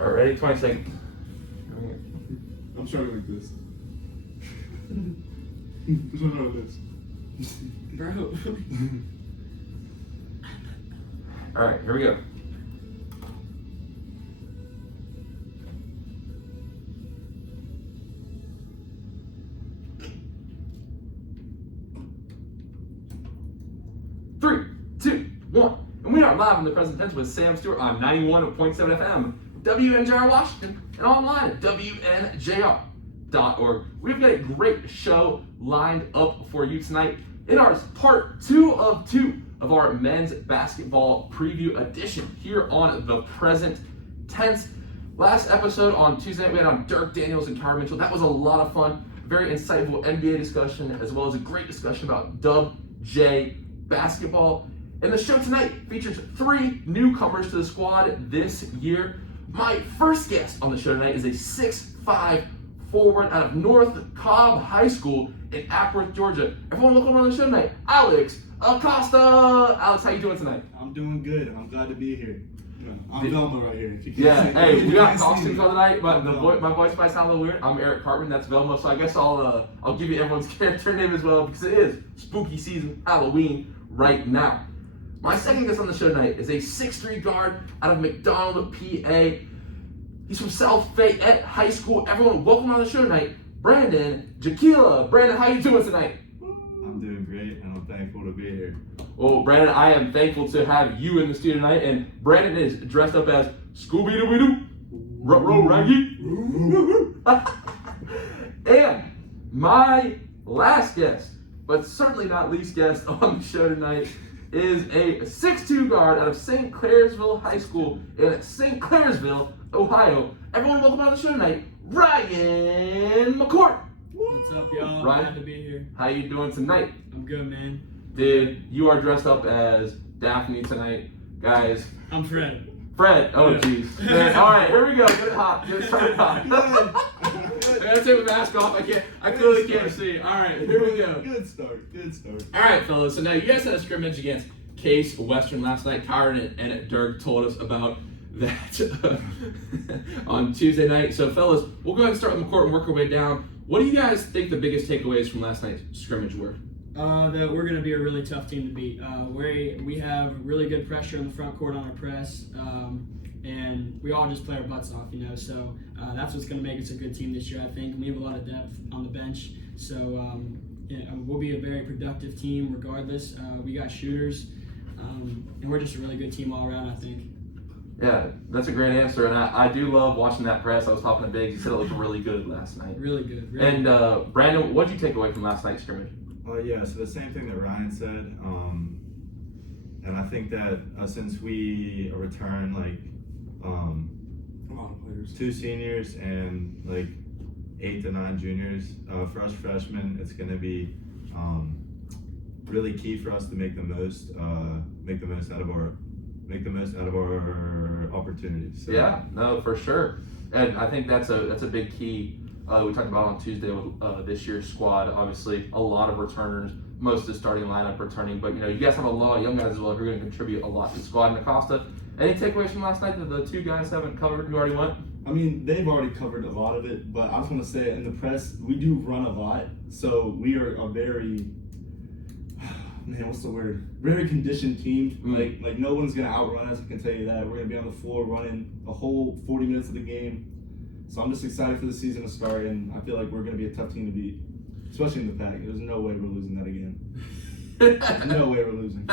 All right, ready? 20 seconds. I'm struggling with this. Just want to know this. Bro. All right, here we go. Three, two, one. And we are live in the present tense with Sam Stewart on 91.7 FM, WNJR Washington, and online at WNJR.org. We've got a great show lined up for you tonight. In our part 2 of our men's basketball preview edition here on the present tense. Last episode on Tuesday, we had on Dirk Daniels and Kyra Mitchell. That was a lot of fun. Very insightful NBA discussion, as well as a great discussion about Dub J basketball. And the show tonight features 3 newcomers to the squad this year. My first guest on the show tonight is a 6'5" forward out of North Cobb High School in Ackworth, Georgia. Everyone welcome on the show tonight, Alex Acosta. Alex, how you doing tonight? I'm doing good. I'm glad to be here. I'm Velma right here. If you Yeah, can't hey, see we me. got costumes on tonight, but my voice might sound a little weird. I'm Eric Cartman, that's Velma, so I guess I'll give you everyone's character name as well, because it is spooky season, Halloween, right now. My second guest on the show tonight is a 6'3" guard out of McDonald, PA. He's from South Fayette High School. Everyone, welcome on the show tonight, Brandon Jakiela. Brandon, how you doing tonight? I'm doing great, and I'm thankful to be here. Well, Brandon, I am thankful to have you in the studio tonight, and Brandon is dressed up as Scooby-Doo, Ruh-roh Raggy. And my last guest, but certainly not least guest on the show tonight, is a 6'2" guard out of St. Clairsville High School in St. Clairsville, Ohio. Everyone, welcome on the show tonight, Ryan Mccort. What's up, y'all? Ryan, Glad to be here. how you doing tonight? I'm good, man. You are dressed up as Daphne tonight, guys. I'm Fred. Fred, oh Yeah. jeez. All right, here we go. Get it hot. Get it started hot. I gotta take my mask off. I clearly can't see. All right, here we go. Good start. Good start. All right, fellas. So now you guys had a scrimmage against Case Western last night. Kyron and Dirk told us about that on Tuesday night. So, fellas, we'll go ahead and start with Mccort and work our way down. What do you guys think the biggest takeaways from last night's scrimmage were? That we're going to be a really tough team to beat. We have really good pressure on the front court on our press, and we all just play our butts off, So that's what's going to make us a good team this year, I think. We have a lot of depth on the bench, so we'll be a very productive team regardless. We got shooters, and we're just a really good team all around, I think. Yeah, that's a great answer, and I do love watching that press. I was talking to Biggs. He said it looked really good last night. Really good. And Brandon, what did you take away from last night's scrimmage? Yeah, so the same thing that Ryan said. And I think that since we return A lot of players. 2 seniors and 8 to 9 juniors, for us freshmen, it's going to be really key for us to make the most out of our opportunities. So. Yeah, no, for sure. And I think that's a big key. We talked about on Tuesday with this year's squad. Obviously, a lot of returners, most of the starting lineup returning. But you guys have a lot of young guys as well who are going to contribute a lot to the squad. And Acosta, any takeaways from last night that the 2 guys haven't covered who already went? I mean, they've already covered a lot of it, but I just want to say in the press, we do run a lot. So we are a very, very conditioned team. Like no one's going to outrun us, I can tell you that. We're going to be on the floor running a whole 40 minutes of the game. So I'm just excited for the season to start, and I feel like we're going to be a tough team to beat, especially in the pack. There's no way we're losing that again. No way we're losing.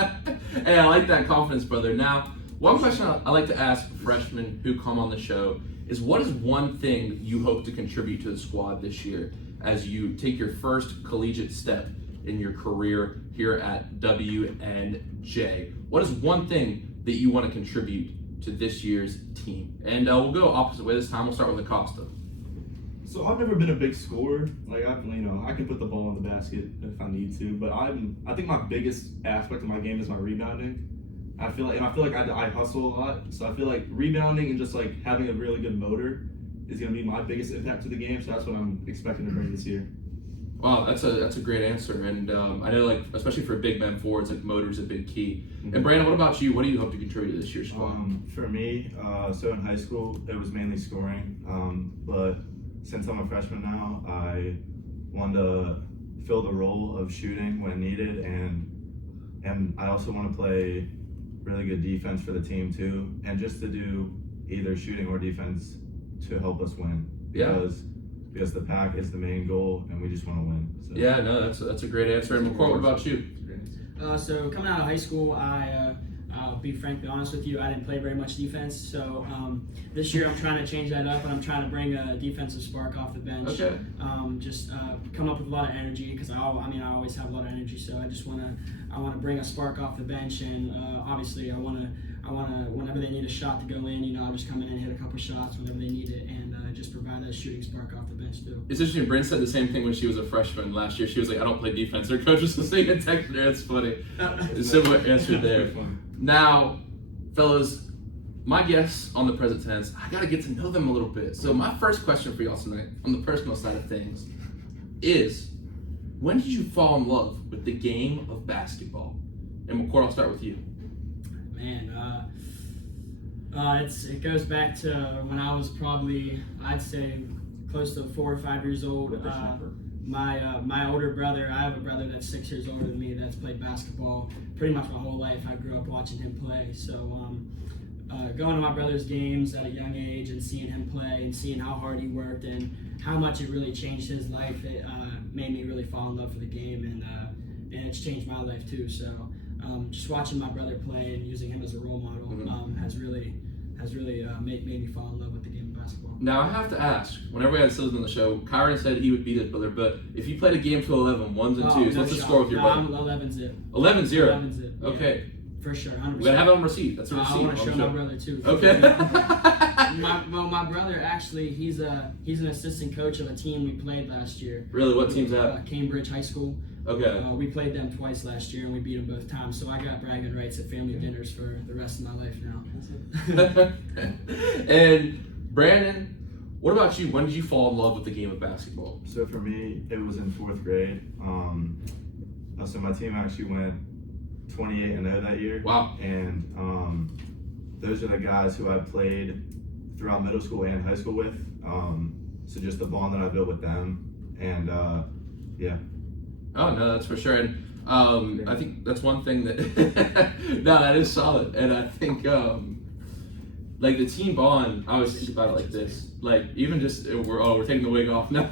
Hey, I like that confidence, brother. Now, one question I like to ask freshmen who come on the show is, what is one thing you hope to contribute to the squad this year as you take your first collegiate step in your career here at WNJ? What is one thing that you want to contribute to this year's team? And we'll go opposite way this time. We'll start with Acosta. So I've never been a big scorer. I can put the ball in the basket if I need to, but I think my biggest aspect of my game is my rebounding. I feel like I hustle a lot, so I feel like rebounding and just having a really good motor is going to be my biggest impact to the game. So that's what I'm expecting to bring this year. Wow, that's a great answer, and I know, like, especially for big men forwards, like motor's a big key. And Brandon, what about you? What do you hope to contribute to this year's squad? For me, so in high school it was mainly scoring, but since I'm a freshman now, I want to fill the role of shooting when needed, and I also want to play really good defense for the team too, and just to do either shooting or defense to help us win. Because the pack is the main goal, and we just want to win. So. Yeah, no, that's a great answer. And Mccort, what about you? So coming out of high school, I'll be frankly honest with you, I didn't play very much defense. So this year I'm trying to change that up, and I'm trying to bring a defensive spark off the bench. Okay. Just come up with a lot of energy, because I always have a lot of energy. So I just want to bring a spark off the bench, and obviously I want to whenever they need a shot to go in, I'll just come in and hit a couple shots whenever they need it, and just provide a shooting spark off the bench too. It's interesting. Bryn said the same thing when she was a freshman last year. She was like, "I don't play defense." Her coach was saying a text there. It's funny. A similar answer there. Now, fellas, my guests on the present tense, I got to get to know them a little bit. So my first question for y'all tonight, on the personal side of things, is when did you fall in love with the game of basketball? And Mccort, I'll start with you. Man, it goes back to when I was probably, I'd say, close to 4 or 5 years old. My older brother, I have a brother that's 6 years older than me that's played basketball pretty much my whole life. I grew up watching him play. So going to my brother's games at a young age and seeing him play and seeing how hard he worked and how much it really changed his life, it made me really fall in love for the game, and it's changed my life too. So just watching my brother play and using him as a role model has really made me fall in love with the game of basketball. Now, I have to ask, whenever we had Sills on the show, Kyron said he would beat his brother, but if you played a game to 11, ones and twos, what's the score with your brother? 11-0. 11-0? 11-0. Yeah. Okay. For sure, 100%. We gotta have it on receipt. That's a receipt. I want to show my brother too. Okay. my brother actually, he's an assistant coach of a team we played last year. Really? What team's that? Cambridge High School. Okay. We played them twice last year, and we beat them both times. So I got bragging rights at family dinners for the rest of my life now. And Brandon, what about you? When did you fall in love with the game of basketball? So for me, it was in 4th grade. So my team actually went 28-0 that year. Wow. And those are the guys who I played throughout middle school and high school with. So just the bond that I built with them, and yeah. Oh no, that's for sure. And I think that's one thing that no, that is solid. And I think like the team bond, I always think about it like this. Like even just we're taking the wig off now.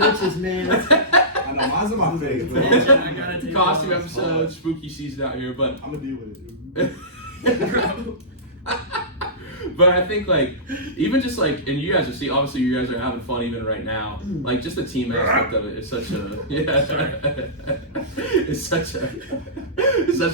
Riches, man. I know, mine's in my face, bro. I gotta take Costume episode, spooky season out here, but I'm gonna deal with it. but I think like even just like, and you guys are obviously you guys are having fun even right now. Like just the team aspect of it is such a it's such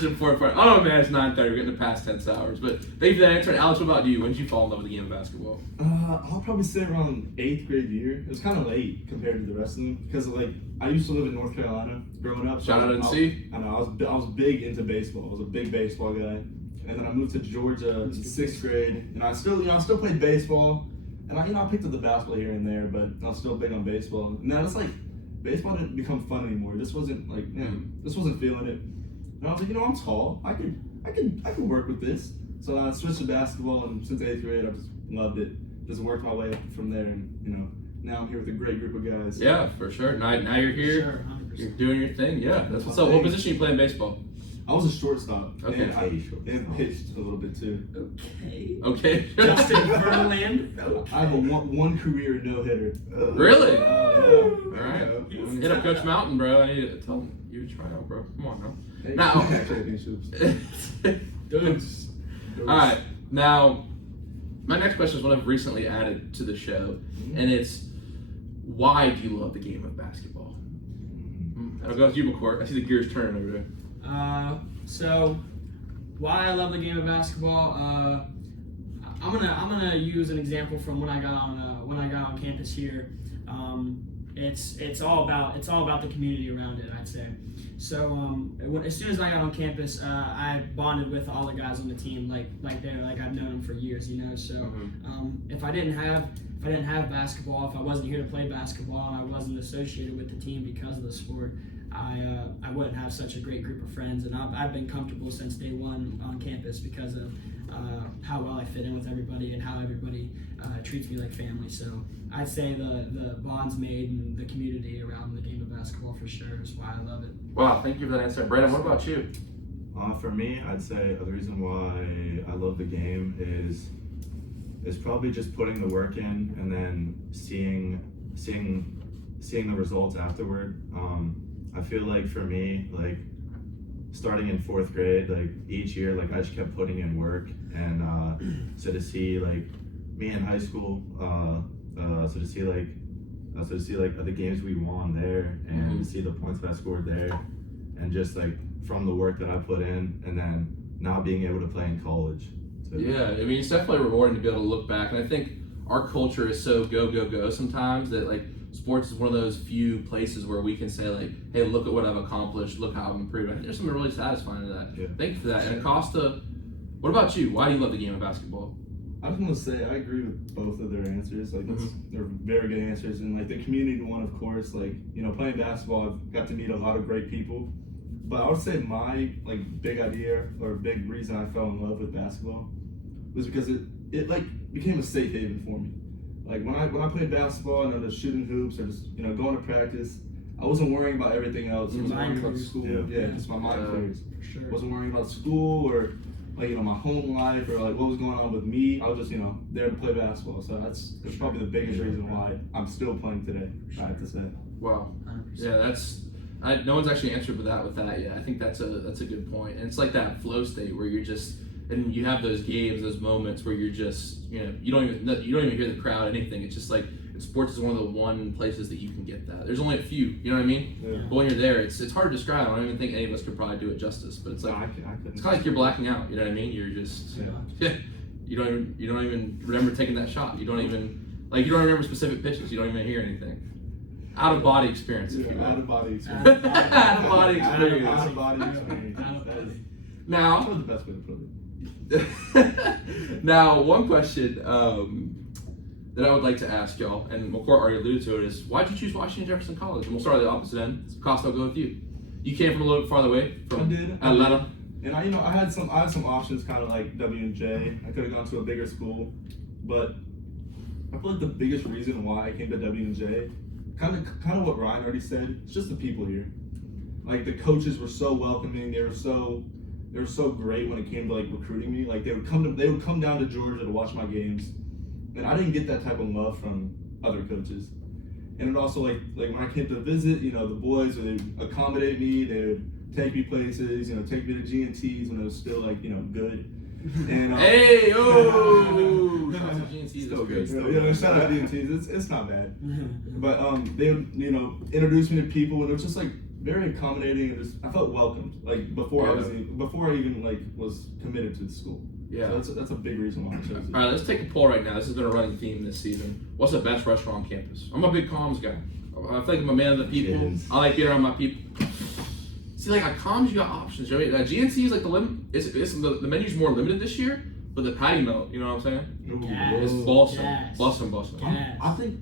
an important part. Oh man, it's 9:30. We're getting to past tense hours. But thank you for that answer. And Alex, what about you? When did you fall in love with the game of basketball? I'll probably say around 8th grade year. It was kind of late compared to the rest of them because like I used to live in North Carolina growing up. So Shout out NC. I know I was big into baseball. I was a big baseball guy. And then I moved to Georgia in 6th grade, and I still played baseball, and I picked up the basketball here and there, but I was still big on baseball. And now it's like baseball didn't become fun anymore. This wasn't like this wasn't feeling it. And I was like, I'm tall. I could work with this. So I switched to basketball, and since 8th grade, I just loved it. Just worked my way up from there, and now I'm here with a great group of guys. Yeah, for sure. Now you're here. Sure, 100%. You're doing your thing. Yeah, that's what's up. What position you play in baseball? I was a shortstop. Okay. And pitched a little bit too. Okay. Justin Verland. I have a one career no hitter. Really? All Alright. Hit up Coach Mountain, bro. I need to tell him you try out, bro. Come on, bro. Hey, Now. championships. Alright. Now, my next question is one I've recently added to the show, and it's why do you love the game of basketball? I'll go with you, Mccort. I see the gears turning over there. So why I love the game of basketball, I'm gonna use an example from when I got on campus here. it's all about the community around it, I'd say. So as soon as I got on campus, I bonded with all the guys on the team like I've known them for years, you know. So if I didn't have basketball, if I wasn't here to play basketball, and I wasn't associated with the team because of the sport, I wouldn't have such a great group of friends. And I've been comfortable since day one on campus because of how well I fit in with everybody and how everybody treats me like family. So I'd say the bonds made and the community around the game of basketball for sure is why I love it. Wow, thank you for that answer. Brandon, what about you? For me, I'd say the reason why I love the game is probably just putting the work in and then seeing the results afterward. I feel like for me, like starting in 4th grade, like each year, like I just kept putting in work, and so to see like me in high school, so to see the games we won there, and see the points that I scored there, and just like from the work that I put in, and then now being able to play in college. So, Yeah, I mean, it's definitely rewarding to be able to look back, and I think our culture is so go sometimes that like sports is one of those few places where we can say like, hey, look at what I've accomplished, look how I've improved. I think there's something really satisfying to that. Yeah. Thank you for that. And Acosta, what about you? Why do you love the game of basketball? I just want to say I agree with both of their answers. Like they're very good answers, and like the community one, of course. Like, you know, playing basketball, I've got to meet a lot of great people. But I would say my like big idea or big reason I fell in love with basketball was because it like became a safe haven for me. Like when I played basketball and I was shooting hoops or just, you know, going to practice, I wasn't worrying about everything else. I wasn't worrying about school. Yeah, just my mind clears. For sure. Wasn't worrying about school or like, you know, my home life or like what was going on with me. I was just, you know, there to play basketball. So that's probably the biggest reason why I'm still playing today, I have to say. Wow. 100%. Yeah, no one's actually answered with that yet. I think that's a good point. And it's like that flow state where you're just, and you have those games, those moments where you're just, you know, you don't even hear the crowd, anything. It's just like, sports is one of the one places that you can get that. There's only a few, you know what I mean? Yeah. But when you're there, it's hard to describe. I don't even think any of us could probably do it justice. But it's like, I couldn't. it's kind of like you're blacking out. You know what I mean? You're just, you don't even remember taking that shot. You don't remember specific pitches. You don't even hear anything. Out of body experience, if you will. Out of body experience. Out of body experience. Out of body experience. Now, That's probably the best way to put it. now, one question that I would like to ask y'all, and Mccort already alluded to it, is why did you choose Washington Jefferson College? And we'll start at the opposite end. Acosta, I'll go with you. You came from a little bit farther away from I did. Atlanta. And I had some options, kind of like W&J. I could have gone to a bigger school, but I feel like the biggest reason why I came to W&J, kind of what Ryan already said, it's just the people here. Like the coaches were so welcoming. They were so great when it came to like recruiting me. Like they would come down to Georgia to watch my games, and I didn't get that type of love from other coaches. And it also like when I came to visit, you know, the boys would accommodate me. They would take me places, you know, take me to G&T's when it was still like, you know, good. And Hey, oh! Shout out to GNC, Still good. Shout out to G&T's. It's not bad. But they would, you know, introduce me to people, and it was just like very accommodating, and just I felt welcomed. Like before I even like was committed to the school. Yeah. So that's a big reason why I chose it. All right, let's take a poll right now. This has been a running theme this season. What's the best restaurant on campus? I'm a big comms guy. I feel like I'm a man of the people. Yes. I like being around my people. See, like at comms, you got options. You know what I mean? GNC is like the limit. The menu's more limited this year, but the patty melt. You know what I'm saying? Gas. It's awesome. Gas. Awesome. Gas. I think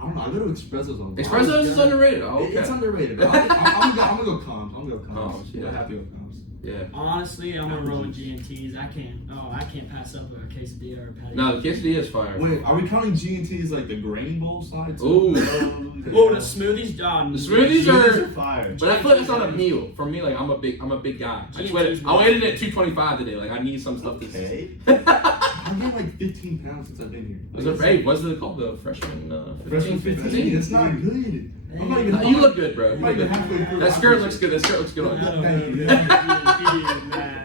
I don't know. I go to Espresso's on. Espresso's is underrated. Oh, okay. It's underrated. But I'm gonna go comms. I'm gonna go comms. Comms, yeah. I have to go comms. Yeah. Honestly, I'm gonna roll with G&T's. I can't pass up a quesadilla or a patty. No, the quesadilla is fire. Wait, are we counting G&T as like the grain bowl side? Ooh. Oh, the smoothies done. The smoothies are fire. But I feel like it's not a meal. For me, like I'm a big guy. I waited at 225 today. Like I need some stuff to Okay. I've gained like 15 pounds since I've been here. What's it called? The freshman 15? 15. It's not good. I'm not even. You look good, bro. I'm not even halfway through. That skirt looks good. That skirt looks good on you. Thank you.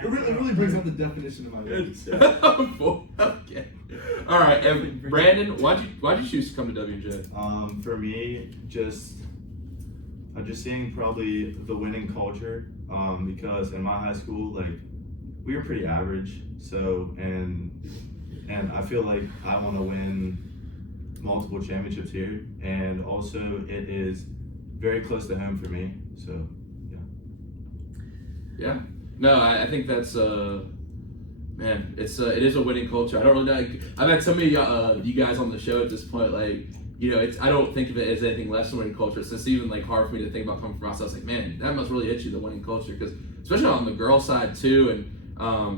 It really brings up the definition of my life. Okay. All right, and Brandon, why'd you choose to come to WJ? For me, just seeing probably the winning culture. Because in my high school, like we were pretty average. So and I feel like I want to win multiple championships here, and also it is very close to home for me. So Yeah. No, I think that's man, it is a winning culture. I don't really know. I've had so many you guys on the show at this point, like, you know, I don't think of it as anything less than winning culture. So it's even like hard for me to think about coming from outside. I was like, man, that must really hit you, the winning culture, because especially on the girl side too, and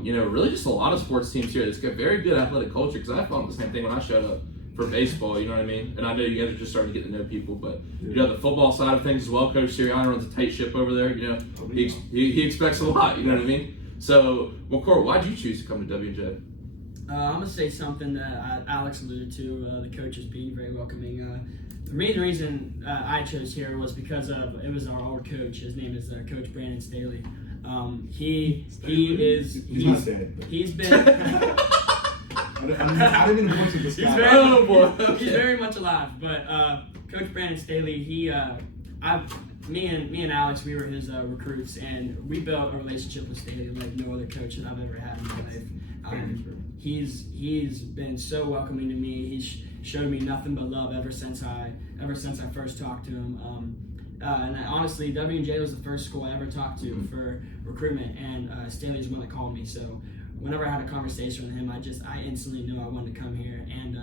you know, really just a lot of sports teams here that's got very good athletic culture. Because I felt the same thing when I showed up for baseball, you know what I mean? And I know you guys are just starting to get to know people, but you know, the football side of things as well. Coach Sirianni runs a tight ship over there. You know, he expects a lot. You know what I mean? So, Mccort, why'd you choose to come to W&J? I'm going to say something that Alex alluded to, the coaches being very welcoming. The main reason I chose here was because it was our old coach. His name is Coach Brandon Staley. He's been... I didn't even want to He's describe he's very much alive. But Coach Brandon Staley, me and Alex, we were his recruits, and we built a relationship with Staley like no other coach that I've ever had in my life. He's been so welcoming to me. He's showed me nothing but love ever since I first talked to him. And honestly, W&J was the first school I ever talked to for recruitment, and Staley's the one that called me. So whenever I had a conversation with him, I instantly knew I wanted to come here. And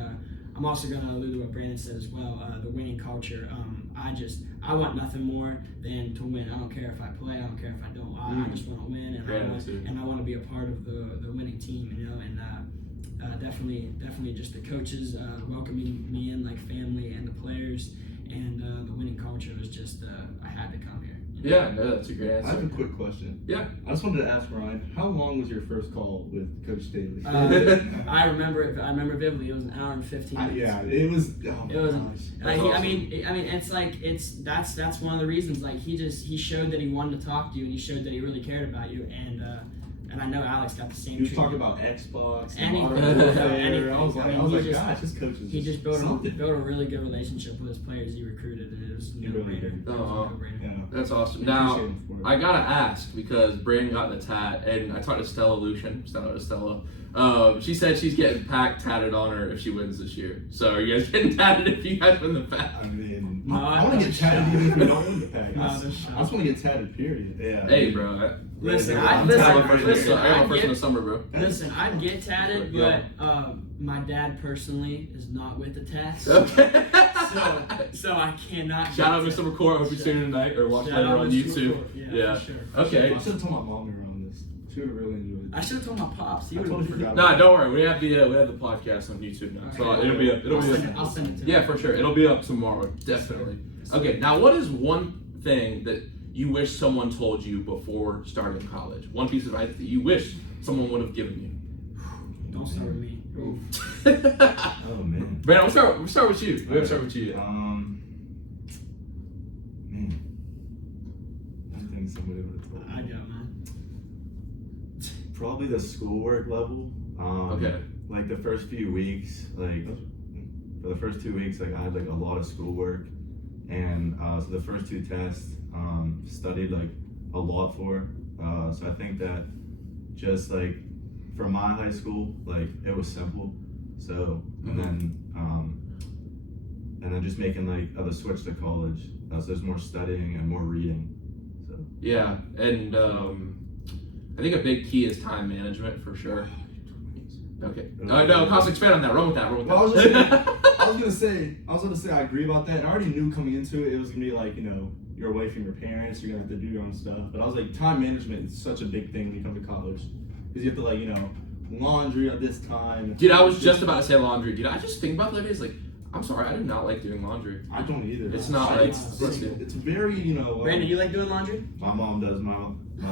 I'm also going to allude to what Brandon said as well, the winning culture. I want nothing more than to win. I don't care if I play. I don't care if I don't. I just want to win, and I want to be a part of the winning team, you know. And definitely just the coaches welcoming me in like family, and the players, and the winning culture was just I had to come here. You know? Yeah, no, that's a great answer. I have a quick question. Yeah. I just wanted to ask Ryan, how long was your first call with Coach Staley? I remember vividly. It was an hour and 15 minutes. Yeah, it was. Oh It was. my gosh. Like, That's I mean, that's one of the reasons. Like, he showed that he wanted to talk to you, and he showed that he really cared about you, and I know Alex got the same. He was talking treatment. about Xbox, Anything. Modern Warfare. Anything. I was like, gosh, this coach is He just built something. a really good relationship with his players he recruited, and it was He really no-brainer. did. It was a no-brainer. Yeah. That's awesome. We Now, appreciate him for it. I gotta ask, because Brandon got the tat, and I talked to Stella Lucian. Shout out to Stella. She said she's getting pack tatted on her if she wins this year. So are you guys getting tatted if you guys win the pack? I mean, No, I want to get tatted even if we don't win the pack. No, I that's just shot. want to get tatted, period. yeah. Hey, bro. Listen, I I'd have my first get- in the summer, bro. Listen, I'd get tatted, Yeah. but my dad personally is not with the tats. Okay. So I cannot. Shout out get Mr. McCord. Hope you're tuning tonight or watching Shout later out on Mr. YouTube. McCord. Yeah. For sure. Okay. I should have told my mom we were on this. She would have really enjoyed I it. should have told my pops. He I would totally have. forgot. Nah, about don't worry. We have the podcast on YouTube now, so Okay. it'll be up. I'll send it to him. Yeah, for sure. It'll be up tomorrow, definitely. Okay, now what is one thing that you wish someone told you before starting college? One piece of advice that you wish someone would have given you. Don't start with me. Oh man. Brandon, we'll start with you. We'll start with you. Man. I think somebody would have told me. I know, man. Probably the schoolwork level. Okay. Like the first few weeks, like for the first 2 weeks, like I had like a lot of schoolwork, and so the first two tests, studied like a lot for. So I think that just like for my high school, like it was simple. So and then just making like the switch to college. So there's more studying and more reading. So Yeah, and I think a big key is time management for sure. Okay. No, Acosta, expand on that. Run with that. Well, I was gonna say I agree about that. I already knew coming into it was gonna be like, you know, you're away from your parents, you're gonna have to do your own stuff. But I was like, time management is such a big thing when you come to college, because you have to like, you know, laundry at this time. Dude, I was just about to say laundry. Dude, I just think about that. It's like, I'm sorry, I do not like doing laundry. I don't either. It's not like it's very, you know. Brandon, you like doing laundry? my mom does my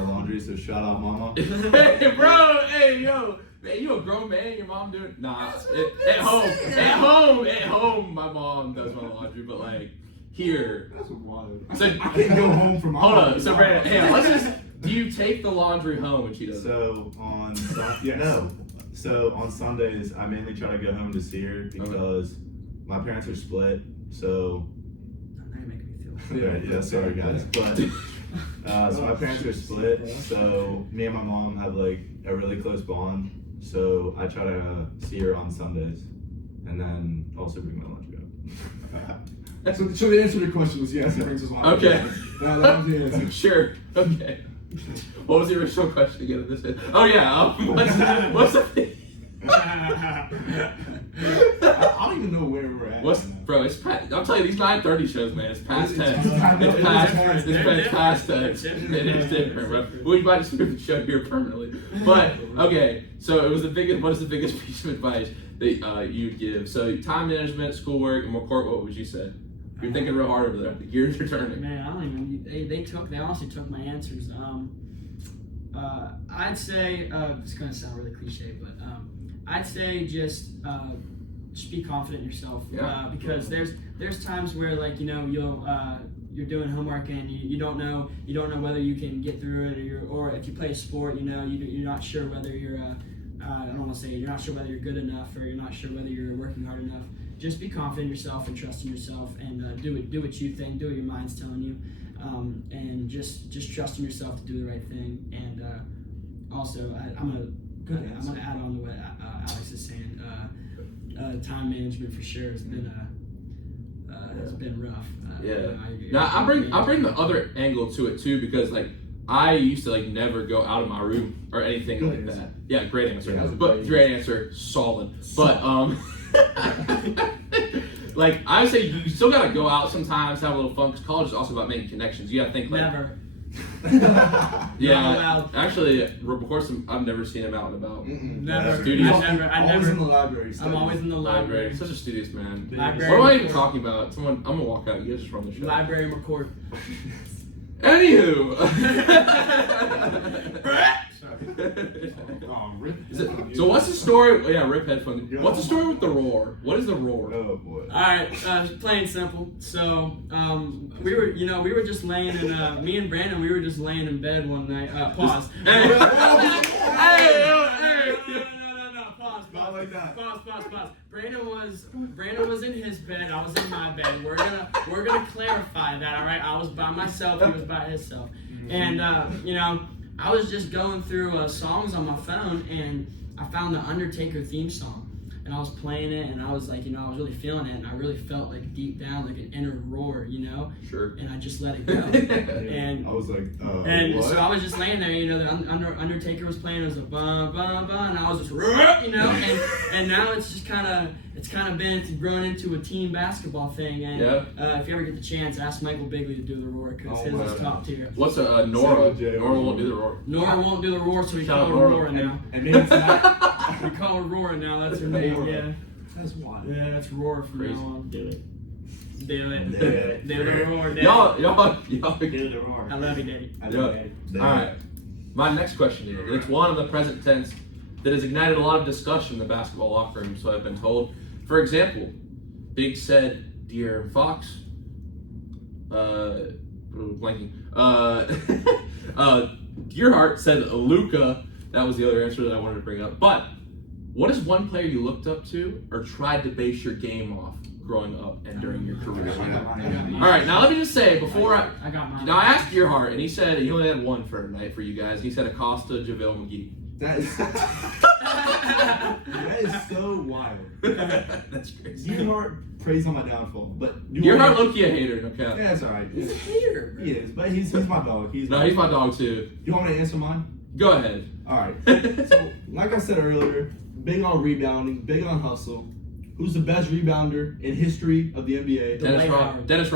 laundry, so shout out mama. Hey, bro, hey, yo, man, you a grown man, your mom doing? Nah, at home, my mom does my laundry, but like here. That's wild. So- I can't go home from. Hold on, so Brandon, hey, let's just. Do you take the laundry home when she does it? So So on Sundays, I mainly try to go home to see her because my parents are split. So Now you're making me feel. yeah, sorry guys, but so my parents are split. So me and my mom have like a really close bond. So I try to see her on Sundays, and then also bring my lunch bag. So the answer to your question was yes, it brings us on. Okay. That was the answer. Sure. Okay. What was the original question again? Oh yeah. What's the I don't even know where we're at. bro? It's past. I'm telling you, these 9:30 shows, man. It's past It's 10. past- It's past. They're It's past 10. different. It is different, bro. We might just move the show here permanently. But okay, so it was the biggest. What is the biggest piece of advice that you'd give? So time management, schoolwork, and Mccort. What would you say? You're thinking real hard over there. The gears are turning. Man, I don't even. They honestly took my answers. I'd say it's gonna sound really cliche, but I'd say just be confident in yourself. Yeah. Because there's times where like you're doing homework and you don't know whether you can get through it or if you play a sport you're not sure whether you're I don't want to say you're not sure whether you're good enough or you're not sure whether you're working hard enough. Just be confident in yourself and trust in yourself and do what you think, do what your mind's telling you, and just trust in yourself to do the right thing. And also I'm gonna add on to what Alex is saying. Time management for sure has been rough. Now I bring the other angle to it too because like I used to like never go out of my room or anything Good like answer. that. Yeah, great answer. Yeah, that was a But great answer, solid. But like I would say you still gotta go out sometimes, have a little fun because college is also about making connections. You gotta think like Never. yeah. Not allowed. Actually, of course, I've never seen him out and about. Never. Studios. I Always never. in the library. I'm always in the library. Such a studious man. Library. What am I even talking about? I'm gonna walk out. You guys just run the show. Library Mccort. Anywho. Oh, rip. So what's the story? Yeah, rip headphones. What's the story with the roar? What is the roar? Oh boy. All right, plain and simple. So we were just laying in me and Brandon. We were just laying in bed one night. Pause. Hey, No. Pause. Not like that. Pause. Brandon was in his bed. I was in my bed. We're gonna clarify that. All right. I was by myself. He was by himself. And I was just going through songs on my phone, and I found the Undertaker theme song. And I was playing it, and I was like, I was really feeling it, and I really felt like deep down, like an inner roar, Sure. And I just let it go. And I was like, and what? so I was just laying there, the Undertaker was playing, it was a bum, bum, bum, and I was just, and now it's just it's grown into a team basketball thing, and if you ever get the chance, ask Michael Bigley to do the roar, because his is top tier. What's a Nora? J. Nora won't do the roar. Nora won't do the roar, so we Shout call out her Nora. Roar now. And maybe tonight. We call her Roar now, that's her name, yeah. That's wild. Yeah, that's Roar from Crazy. now on. Do it. it. Do the roar, Daddy. Y'all. Do the roar. I love you, Daddy. I Yeah. love it. All right. My next question is, it's one in the present tense that has ignited a lot of discussion in the basketball locker room, so I've been told. For example, Big said, "Dear Fox, blanking. Dear Heart said Luca." That was the other answer that I wanted to bring up. But what is one player you looked up to or tried to base your game off growing up and during your career? All right, now let me just say before I got mine. Now I asked Dear Heart, and he said he only had one for tonight for you guys. He said Acosta, JaVale McGee. That is so wild. That's crazy. Dearheart prays on my downfall, but Dear Heart low-key a hater, okay? Yeah, it's alright. He's a hater, bro. He is, but he's my dog. He's my dog too. You want me to answer mine? Go ahead. Alright. So, like I said earlier, big on rebounding, big on hustle. Who's the best rebounder in history of the NBA? Dennis Rodman. Dennis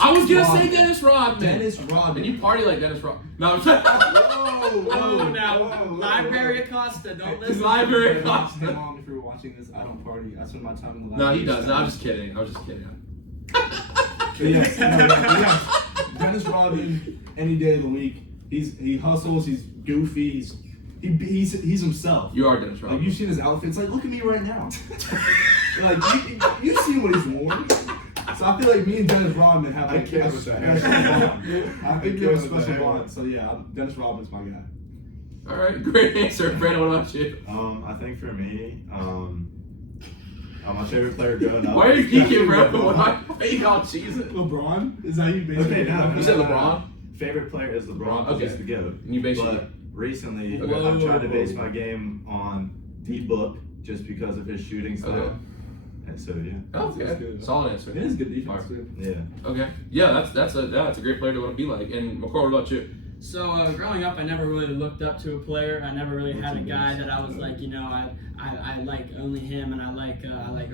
I was gonna Rodman. say Dennis Rodman. Dennis Rodman. And you party like Dennis Rodman. No, I'm sorry. Oh, now, Library Acosta, don't listen. Library Hey, Acosta. Mom, if you're watching this, I don't party. I spend my time in the No, library. he does. No, I'm just kidding. But yes, Dennis Rodman, any day of the week. He hustles. He's goofy. He's himself. You are Dennis Rodman. Like you've seen his outfits. Like look at me right now. Like you've seen what he's worn. So I feel like me and Dennis Rodman have I like can't a with that. special bond. I think we have a can't with special that. bond. So yeah, Dennis Rodman's my guy. All right, great answer, Brandon. What about you? I think for me, my favorite player growing up. Why are you geeking, bro? LeBron. Why you all cheesing? LeBron? Is that you basically? Okay, no. You said LeBron? Favorite player is LeBron. Okay. He's the GOAT. And you basically. But recently, Okay. I've tried to base my game on D-Book just because of his shooting style. Okay. And so yeah. Oh, That's okay. good. Solid answer. It is good defense Alright. too. Yeah. Okay. Yeah, that's a great player to want to be like. And Mccort, what about you? So growing up, I never really looked up to a player. I never really had a guy that I was like, I like only him, and I like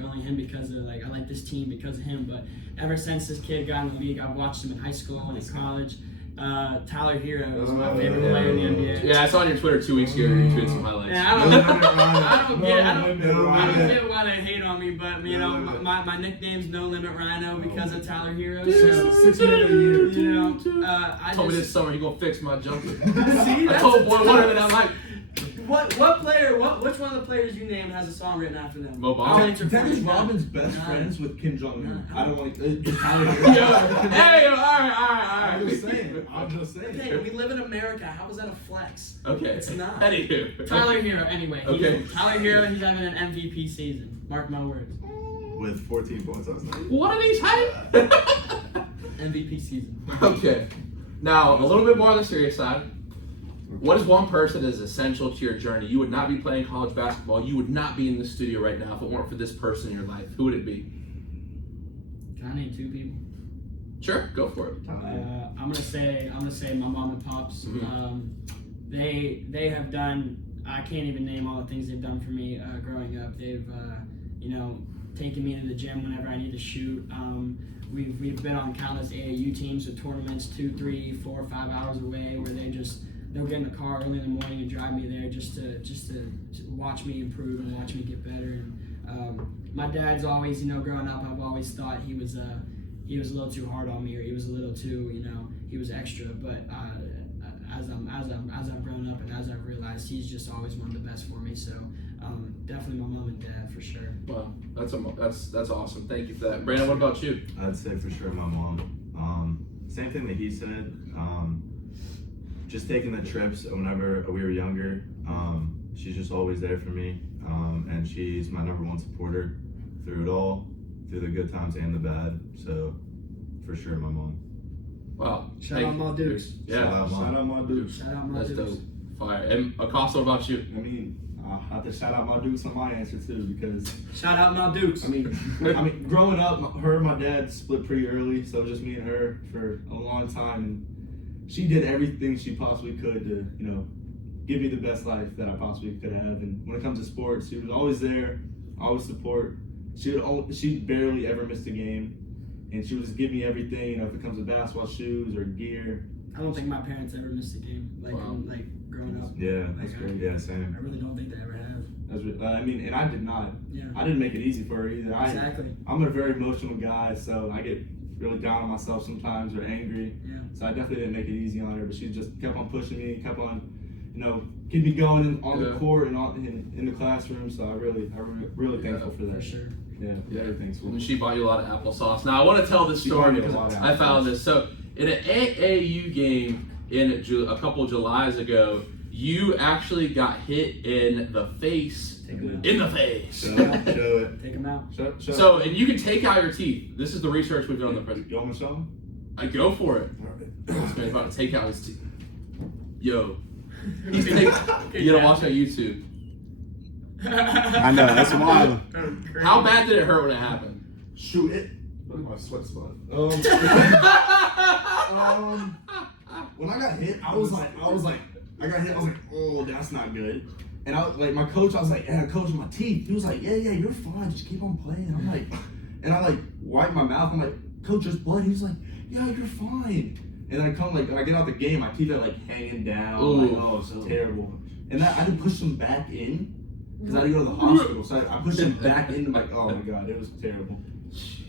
only him because of I like this team because of him. But ever since this kid got in the league, I've watched him in high school and in college. Tyler Hero is my favorite player in the NBA. Yeah, I saw on your Twitter 2 weeks ago you tweeted some highlights. Yeah, I don't get why they hate on me, but my nickname's No Limit Rhino because of Tyler Hero. So, 6 minutes a year. I told me this summer he gonna fix my jumper. See, I told boy one of it. I'm like, which one of the players you named has a song written after them? Mo Bamba. I'll answer for Dennis you. Rodman's best friends with Kim Jong Un. I don't like. hey, all right. I'm just saying. Okay, we live in America. How is that a flex? Okay. It's not. Anywho. Tyler Hero, anyway. Okay. Tyler Hero, he's having an MVP season. Mark my words. With 14 points last night. What are these hype? MVP season. Okay. Now, a little bit more on the serious side. What is one person that is essential to your journey? You would not be playing college basketball. You would not be in the studio right now if it weren't for this person in your life. Who would it be? Can I name 2 people? Sure, go for it. I'm gonna say my mom and pops. Mhm. They have done. I can't even name all the things they've done for me growing up. They've taken me to the gym whenever I need to shoot. We've been on countless AAU teams with tournaments 2, 3, 4, 5 hours away where they'll get in the car early in the morning and drive me there just to watch me improve and watch me get better. And my dad's always, growing up, I've always thought he was a little too hard on me, or he was a little too, he was extra. But as I've grown up and as I've realized, he's just always one of the best for me. So definitely my mom and dad for sure. Well, that's awesome. Thank you for that. Brandon, what about you? I'd say for sure my mom. Same thing that he said. Just taking the trips whenever we were younger. She's just always there for me. And she's my #1 supporter through it all, through the good times and the bad. So for sure my mom. Wow. Shout out my Dukes. Yeah. Shout out, Mom. Shout out my Dukes. Shout out my That's Dukes. dope. Fire. And Acosta, what about you? I mean, I have to shout out my Dukes on my answer too because Shout out my Dukes. I mean, growing up, her and my dad split pretty early, so it was just me and her for a long time. And she did everything she possibly could to, give me the best life that I possibly could have. And when it comes to sports, she was always there, always support. She barely ever missed a game, and she would just give me everything. If it comes to basketball shoes or gear. I don't think my parents ever missed a game, Wow. Growing up. Yeah, That's great. great. Yeah, same. I really don't think they ever have. And I did not. Yeah. I didn't make it easy for her either. Exactly. I'm a very emotional guy, so I get really down on myself sometimes or angry. Yeah. So I definitely didn't make it easy on her, but she just kept on pushing me, kept on, keep me going on the court and in the classroom. So I'm really thankful for that. For sure. Yeah, very thankful. And she bought you a lot of applesauce. Now I want to tell this She story bought me a because lot of I found applesauce. this. So in an AAU game in a couple Julys ago, you actually got hit in the face. Take them out. In the face. Show it. Take them out. Shut. So, and you can take out your teeth. This is the research we've done on the president. You want me to show him? I go for it. This man's about to take out his teeth. Yo. He's you gotta watch on YouTube. I know, that's wild. How bad did it hurt when it happened? Shoot it. My sweat spot. When I got hit, I was like, oh, that's not good. And my coach, I was like, yeah, coach, my teeth. He was like, yeah, you're fine. Just keep on playing. I'm like, and I wipe my mouth. I'm like, coach, there's blood. He was like, yeah, you're fine. And I come when I get out the game, my teeth are hanging down. Ooh. It's terrible. And I had to push them back in because I had to go to the hospital. So I pushed them back in. Oh my God, it was terrible.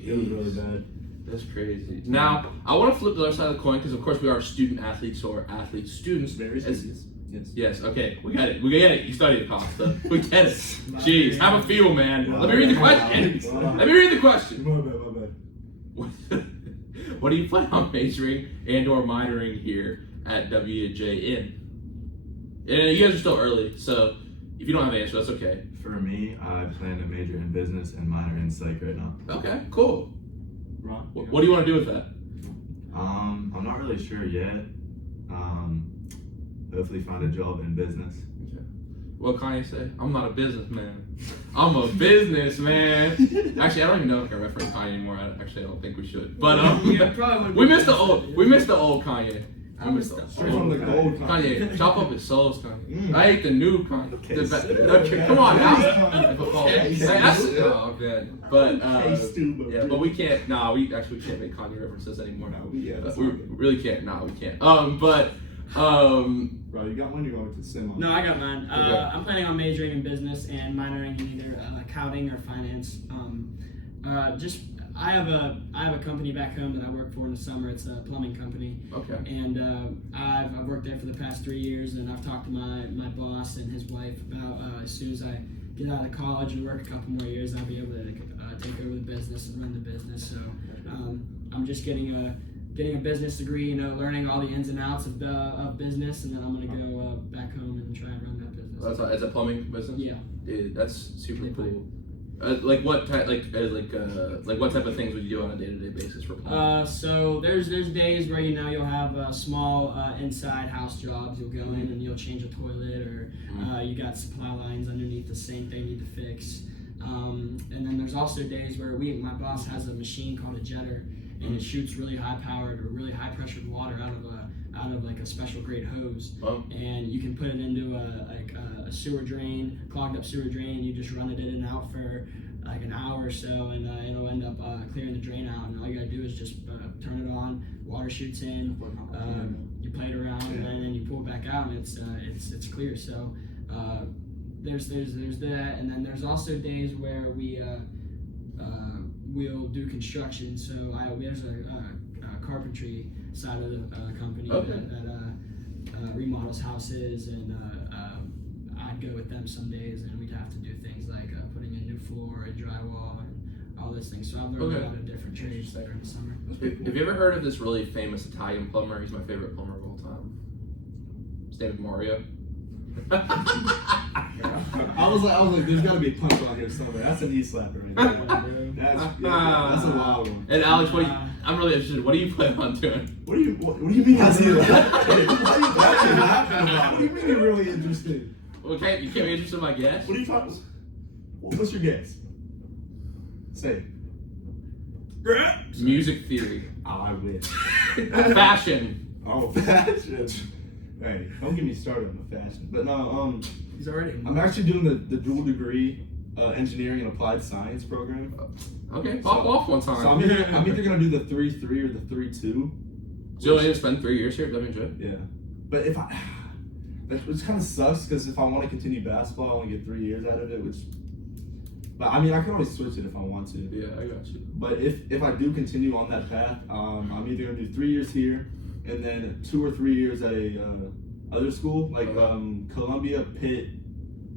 It was really bad. That's crazy. Now, I want to flip the other side of the coin because, of course, we are student athletes or athlete students. Very serious. Yes. Yes, okay, we get it. We get it. You studied Acosta. We get it. Jeez, have a feel, man. Let me read the question. Let me read the question. My bad. What do you plan on majoring and or minoring here at WJN? And you guys are still early, so if you don't have an answer, that's okay. For me, I plan to major in business and minor in psych right now. Okay, cool. Ron? What do you want to do with that? I'm not really sure yet. Hopefully find a job in business. What Kanye say? I'm not a businessman. I'm a businessman. Actually, I don't even know if I reference Kanye anymore. I don't think we should. But we missed the old Kanye. Straight from the gold Kanye, chop up his souls, Kanye. Mm. I hate the new Kanye. Okay. Come on now. Okay. Oh man, but Stupid. yeah, but we can't. Nah, we can't make Kanye references anymore. No, yeah, that's We not good. really can't. Nah, we can't. Bro, you got one? You're going to sim on? No, I got mine. Okay. I'm planning on majoring in business and minoring in either accounting or finance. I have a company back home that I work for in the summer. It's a plumbing company, Okay. and I've worked there for the past 3 years. And I've talked to my boss and his wife about as soon as I get out of college and work a couple more years, I'll be able to take over the business and run the business. So I'm just getting a business degree, learning all the ins and outs of business, and then I'm gonna go back home and try and run that business. That's a plumbing business. Yeah. Dude, that's super They cool. Like what type what type of things would you do on a day-to-day basis for plumbing? So there's days where you'll have small inside house jobs. You'll go in and you'll change a toilet, or you got supply lines underneath the sink they need to fix. And then there's also days where my boss has a machine called a jetter, and it shoots really high powered or really high pressured water out of like a special grade hose, and you can put it into a sewer drain, clogged up sewer drain, and you just run it in and out for like an hour or so, and it'll end up clearing the drain out. And all you gotta do is just turn it on, water shoots in, you play it around, and then you pull it back out, and it's clear. So there's that, and then there's also days where we'll do construction. So there's a carpentry side of the company that remodels houses, and I'd go with them some days, and we'd have to do things like putting in new floor and drywall and all those things. So I've learned a lot of different trades there in the summer. Have you ever heard of this really famous Italian plumber? He's my favorite plumber of all time. His name is Mario. I was like, there's got to be a punch on here somewhere. That's a knee slapper right there. That's a wild one. And Alex, I'm really interested. What do you plan on doing? What do you mean? What do you mean you're really interested? Well, you can't be interested in my guess? What are you talking? What's your guess? Say. Music theory. Oh, I wish. Fashion. Oh, fashion. Hey, don't get me started on the fashion. But no, He's already. I'm actually doing the dual degree engineering and applied science program. Okay, pop off one time. So I'm either gonna do the 3-3 or the 3-2. So you only need to spend 3 years here at WJ? Yeah, but which kind of sucks because if I want to continue basketball, I only get 3 years out of it. But I mean, I can always switch it if I want to. Yeah, I got you. But if I do continue on that path, I'm either gonna do 3 years here, and then 2 or 3 years at a other school like Columbia, Pitt,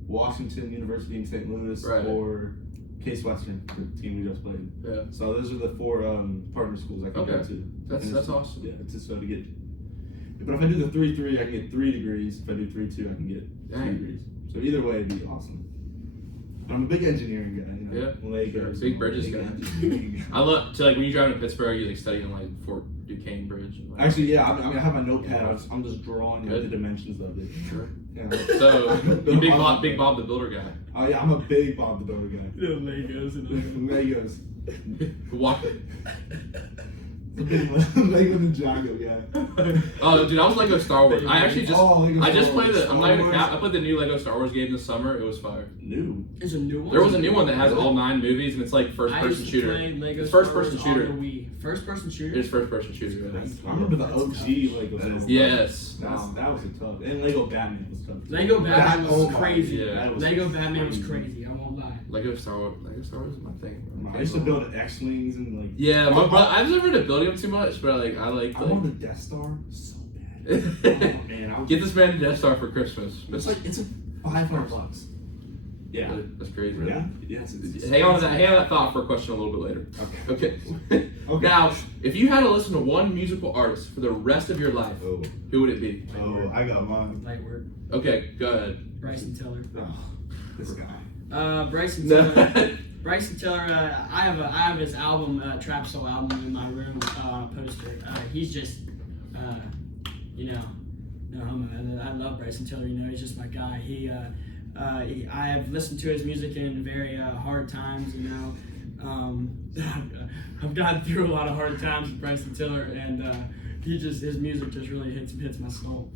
Washington University in St. Louis, or Case Western, the team we just played. Yeah. So those are the 4 partner schools I can go to. That's awesome. Yeah, it's just so to get. But if I do the 3-3, I can get 3 degrees. If I do 3-2, I can get 2 degrees. So either way, it'd be awesome. But I'm a big engineering guy. Yeah. Legos, Big bridges guy. I love when you drive to Pittsburgh, you studying Fort Duquesne Bridge. Actually, yeah. I mean, I have my notepad. I'm just drawing the dimensions of it. Sure. Yeah. So you big Bob the Builder guy. Oh yeah, I'm a big Bob the Builder guy. Legos and Legos. What? The big Lego Ninjago guy. Oh, dude, I was Lego Star Wars. I actually just played the. I'm not even cap. I played the new Lego Star Wars game this summer. It was fire. New. There's a new one. There was a new one that has all 9 movies, and it's like first-person shooter. It's first-person shooter. First-person shooter. It's first-person shooter. Yeah. I remember the OG Lego. Yes. That was a tough. And Lego Batman was tough. Lego Batman was crazy. Yeah. Lego Batman was crazy. I won't lie. Lego Star Wars is my thing. I used to build X-wings and like. Yeah, I was never into building them too much, but I wanted the Death Star so bad. Oh, man, get this man the Death Star for Christmas. It's a $500. Yeah, that's crazy. Really? Yeah. Yes. Hang on to that thought for a question a little bit later. Okay. Now, if you had to listen to one musical artist for the rest of your life, who would it be? Oh, I got mine. Light work. Okay, go ahead. Bryson Tiller. Oh, this guy. Bryson Tiller. Bryson Tiller. I have his album, Trap Soul album, in my room poster. He's just, no homo. I love Bryson Tiller. He's just my guy. I have listened to his music in very hard times, you know. I've gone through a lot of hard times with Bryson Tiller, and his music just really hits my soul.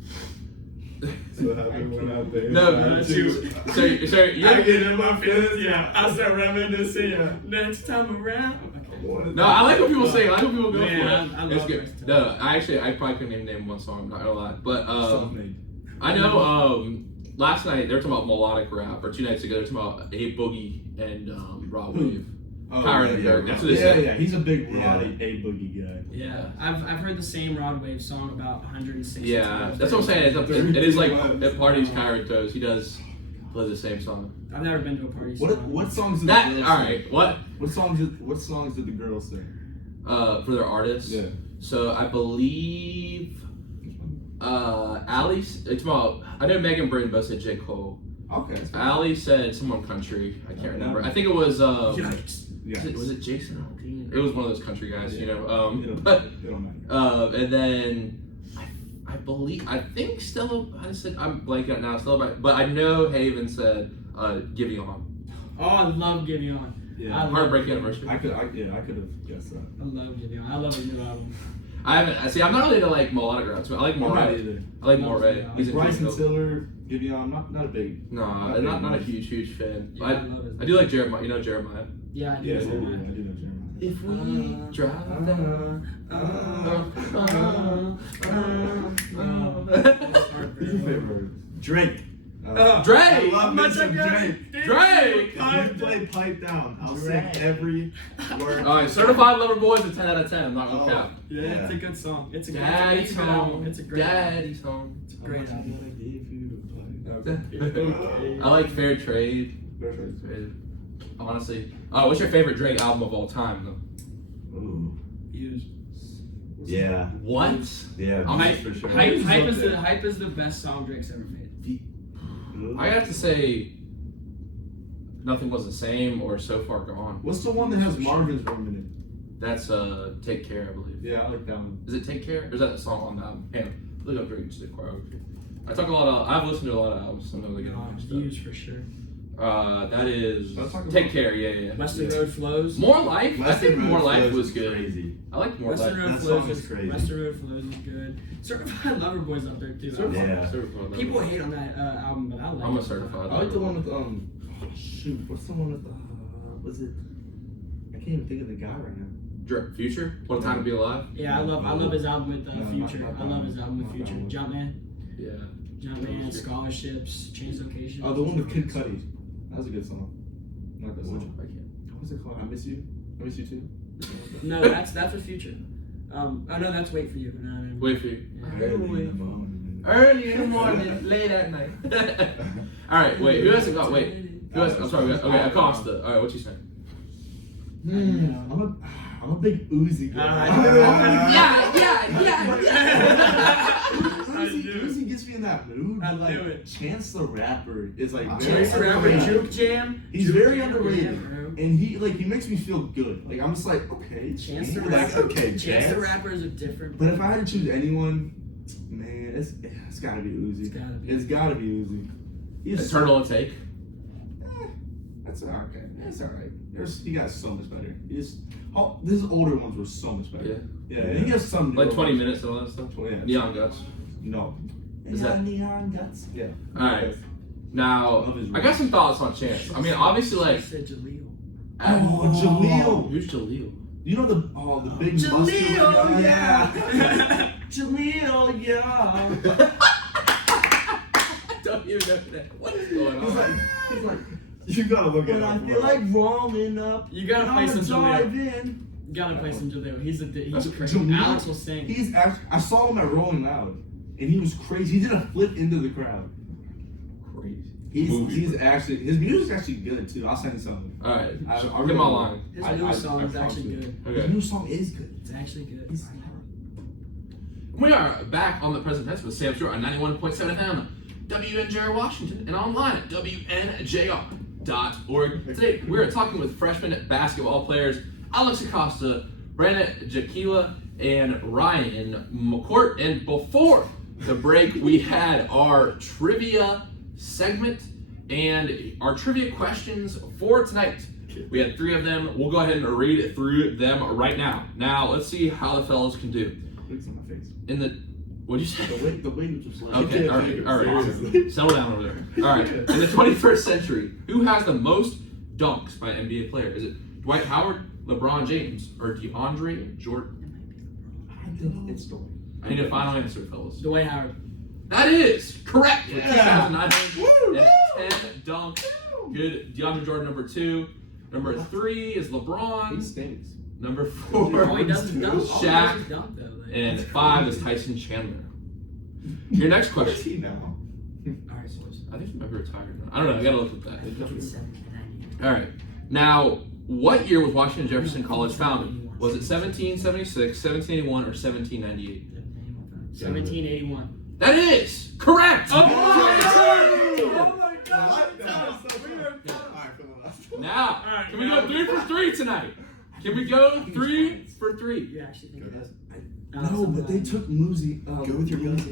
So happy went out there. No, so you're I get in my feelings, yeah. I start reminiscing, yeah. Next time around. Okay. No, I like what people say. I like what people go Man, for. I It's love good. Bryson No, I probably couldn't even name one song. I'm not gonna lie, but Self-made. I know. Last night they were talking about melodic rap, or 2 nights ago they were talking about A Boogie and Rod Wave. Oh, Kyron and Dirk. That's what they said. Yeah, he's a big Roddy A Boogie guy. Yeah, I've heard the same Rod Wave song about 160 Yeah, times. that's what I'm saying. It is like at parties Kyron throws. He does play the same song. I've never been to a party. What songs did That the girls all sing? right? What What songs did the girls sing? for their artists? Yeah. So I believe Allie. It's about. I know Megan Britton both said J. Cole. Okay. Allie said someone country. I can't remember. I think it was. Yikes. Yeah. Was it Jason Aldean? It was one of those country guys, you know. It But don't matter. and then I think Stella. I'm blanking out now. Stella, but I know Haven said "Give You On." Oh, I love Give You On. Yeah. I love Heartbreak Give You On. Anniversary. I could have guessed that. I love Give You On. I love his new album. I haven't. See, I'm not really into like melodic rap. So I like I'm not Moray. either. I like Moray. He's in Bryson Chicago. Tiller, give you on, not a big. No, not a huge fan. Yeah, I love it. I do like Jeremiah. You know Jeremiah. Yeah, I do. Yeah, I too, do man. know Jeremiah. If we drive down. Who's your favorite? Drake. Drake! I love Much me some I got. Drake. Drake! If you play Pipe Down, I'll sing every word. All right, Certified Lover Boy is a 10 out of 10. I'm not gonna cap. Yeah, Yeah. it's a good song. It's a good Daddy it's a good album. song. It's a great album. Daddy song. It's a great album. I like Fair Trade. Honestly. What's your favorite Drake album of all time, though? Ooh. Huge. Yeah. What? Yeah. Hype, for sure. hype is the best song Drake's ever made. I have to say, Nothing Was the Same or So Far Gone. What's the one that has Marvin's room in it? That's Take Care, I believe. Yeah, I like that one. Is it Take Care? Or is that a song on the album? Hang look up Drake's choreography. I've listened to a lot of albums, so I know they get a lot of Huge stuff. for sure. That is Let's talk Take about- Care, yeah. Western Road Flows. More Life? I think More Life Flows was is good. Crazy. I like More Western Life. Road That Flows song is crazy. Western Road Flows is good. Certified Lover Boy's up there too. Yeah. People hate on that album, but I like I'm a it. certified. I like the one with shoot, what's the one with was it? I can't even think of the guy right now. Future? What a Time to Be Alive? Yeah, I love his album with No, Future. not I love that his one. album with Not Future. that one. Jumpman. Yeah. Jumpman, Scholarships, Change Location. Oh, the one with Kid Cudi. That was a good song. Not that Which song. I can't. What's it called? I Miss You. I Miss You Too. No, that's with Future. Oh no, that's Wait For You. No. Wait for you. Yeah. Early in the morning. Early in the morning, late at night. Alright, wait, who hasn't got, wait. Who has, I'm sorry, okay, Acosta. Alright, what you saying? I'm a big Uzi guy. Uzi gets me in that mood. I Like, knew it. Chance the Rapper is like Chance the Rapper, underrated. Juke Jam. He's Juke very Jam, underrated, yeah, bro. and he makes me feel good. Like I'm just like, okay, Chance the like, Rapper. okay, Chance the Rapper is a different. But if I had to choose anyone, man, it's gotta be Uzi. It's gotta be. It's gotta be Uzi. He's Eternal Take. That's okay. That's all right. He got so much better. His older ones were so much better. Yeah. He has some Like newer 20 ones. minutes and all that stuff. Yeah. Neon Guts. No. Is that- Neon Guts? Yeah. Alright. Now, Love his I got some thoughts on Chance. I mean, obviously, like. She said Jaleel. Oh, Jaleel. Who's Jaleel? You know the big Jaleel, muscular guy? yeah. Jaleel, yeah. I don't even know that. What is going He's on? like, you gotta look at When I him. feel like rolling up, You gotta play some dive Jaleel. in. You gotta play some Jaleel. He's That's crazy. Jaleel. Alex will sing. He's actually, I saw him at Rolling Loud, and he was crazy. He did a flip into the crowd. Crazy. He's actually, his music's actually good too. I'll send you something. Alright, I get really- my line. His I new song is promise actually you. good. Okay. His new song is good. It's actually good. We are back on the present tense with Sam Stewart on 91.7 FM, WNJR Washington, and online at WNJR.org. Today, we are talking with freshman basketball players Alex Acosta, Brandon Jakiela, and Ryan Mccort. And before the break, we had our trivia segment, And our trivia questions for tonight, we had 3 of them. We'll go ahead and read through them right now. Now, let's see how the fellas can do. Looks on my face. What'd you say? The way you just like. Okay, all right. Settle down over there. All right. In the 21st century, who has the most dunks by an NBA player? Is it Dwight Howard, LeBron James, or DeAndre Jordan? I think it's Dwight. I need a final answer, fellas. Dwight Howard. That is correct. With Yeah. 2,910 dunks. Good. DeAndre Jordan, number 2. Number 3 is He LeBron. stinks. Number Oh, 4 he doesn't dunk. Shaq. Oh, he doesn't dunk, though. Like, And 5 is Tyson Chandler. Your next Where is question. he now? all right, boys. I think he might be retired now. I don't know. I gotta look at that. Between 70 and 90. All right. Now, what year was Washington Jefferson College founded? Was it 1776, 1781, or 1798? 1781. That is correct. Oh, my God! Now, can we go 3 for 3 tonight? Can we go 3 for 3? You actually think that's No, but they took Muzi. Go with your guns.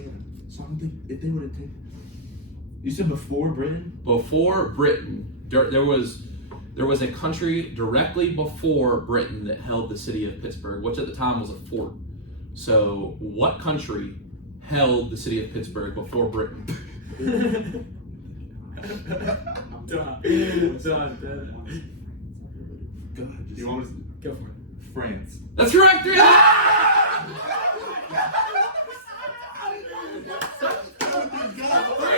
So I don't think if they would have taken. You said before Britain? Before Britain, there was a country directly before Britain that held the city of Pittsburgh, which at the time was a fort. So, what country held the city of Pittsburgh before Britain? I'm done. Go ahead. Just You want to Go for it. France? That's correct. 3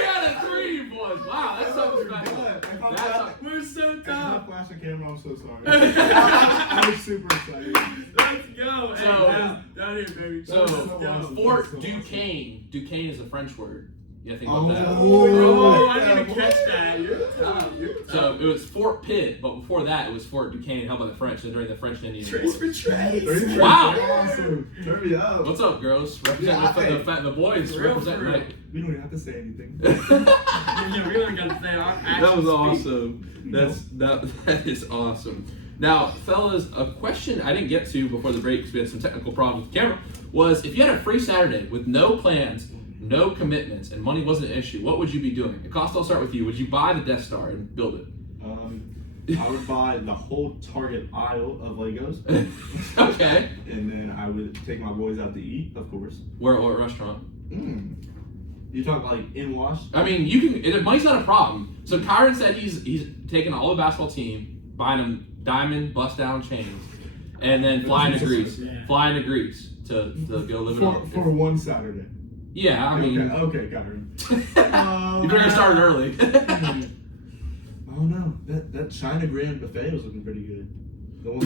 out of 3, boys. Wow, that's something special. We're so I'm tough. flashing camera. I'm so sorry. I was super excited. Let's go. Hey, So- down here, baby. So, Let's go. Fort Duquesne. Duquesne is a French word. You gotta think about that. Oh, I didn't catch that. You're tough. You're tough. So it was Fort Pitt, but before that it was Fort Duquesne, held by the French during the French and Indian Trace War. for trace. Wow. Awesome. Turn me up. What's up, girls? Representing the boys. For real, Representing for real. right. We don't even have to say anything. Yeah, we don't gotta say our actions. That was speak. awesome. That is awesome. Now, fellas, a question I didn't get to before the break because we had some technical problems with the camera was if you had a free Saturday with no plans, no commitments, and money wasn't an issue, what would you be doing? Acosta, I'll start with you. Would you buy the Death Star and build it? I would buy the whole Target aisle of Legos, Okay. and then I would take my boys out to eat, of course. What restaurant? You talking about like in Wash? I mean, you can. Money's not a problem. So Kyron said he's taking all the basketball team, buying them diamond bust down chains, and then flying to Greece. Yeah. Flying to Greece to go live it up. For one Saturday. Yeah, I mean, Okay, got her. you better get started early. Oh no, that China Grand Buffet was looking pretty good. The one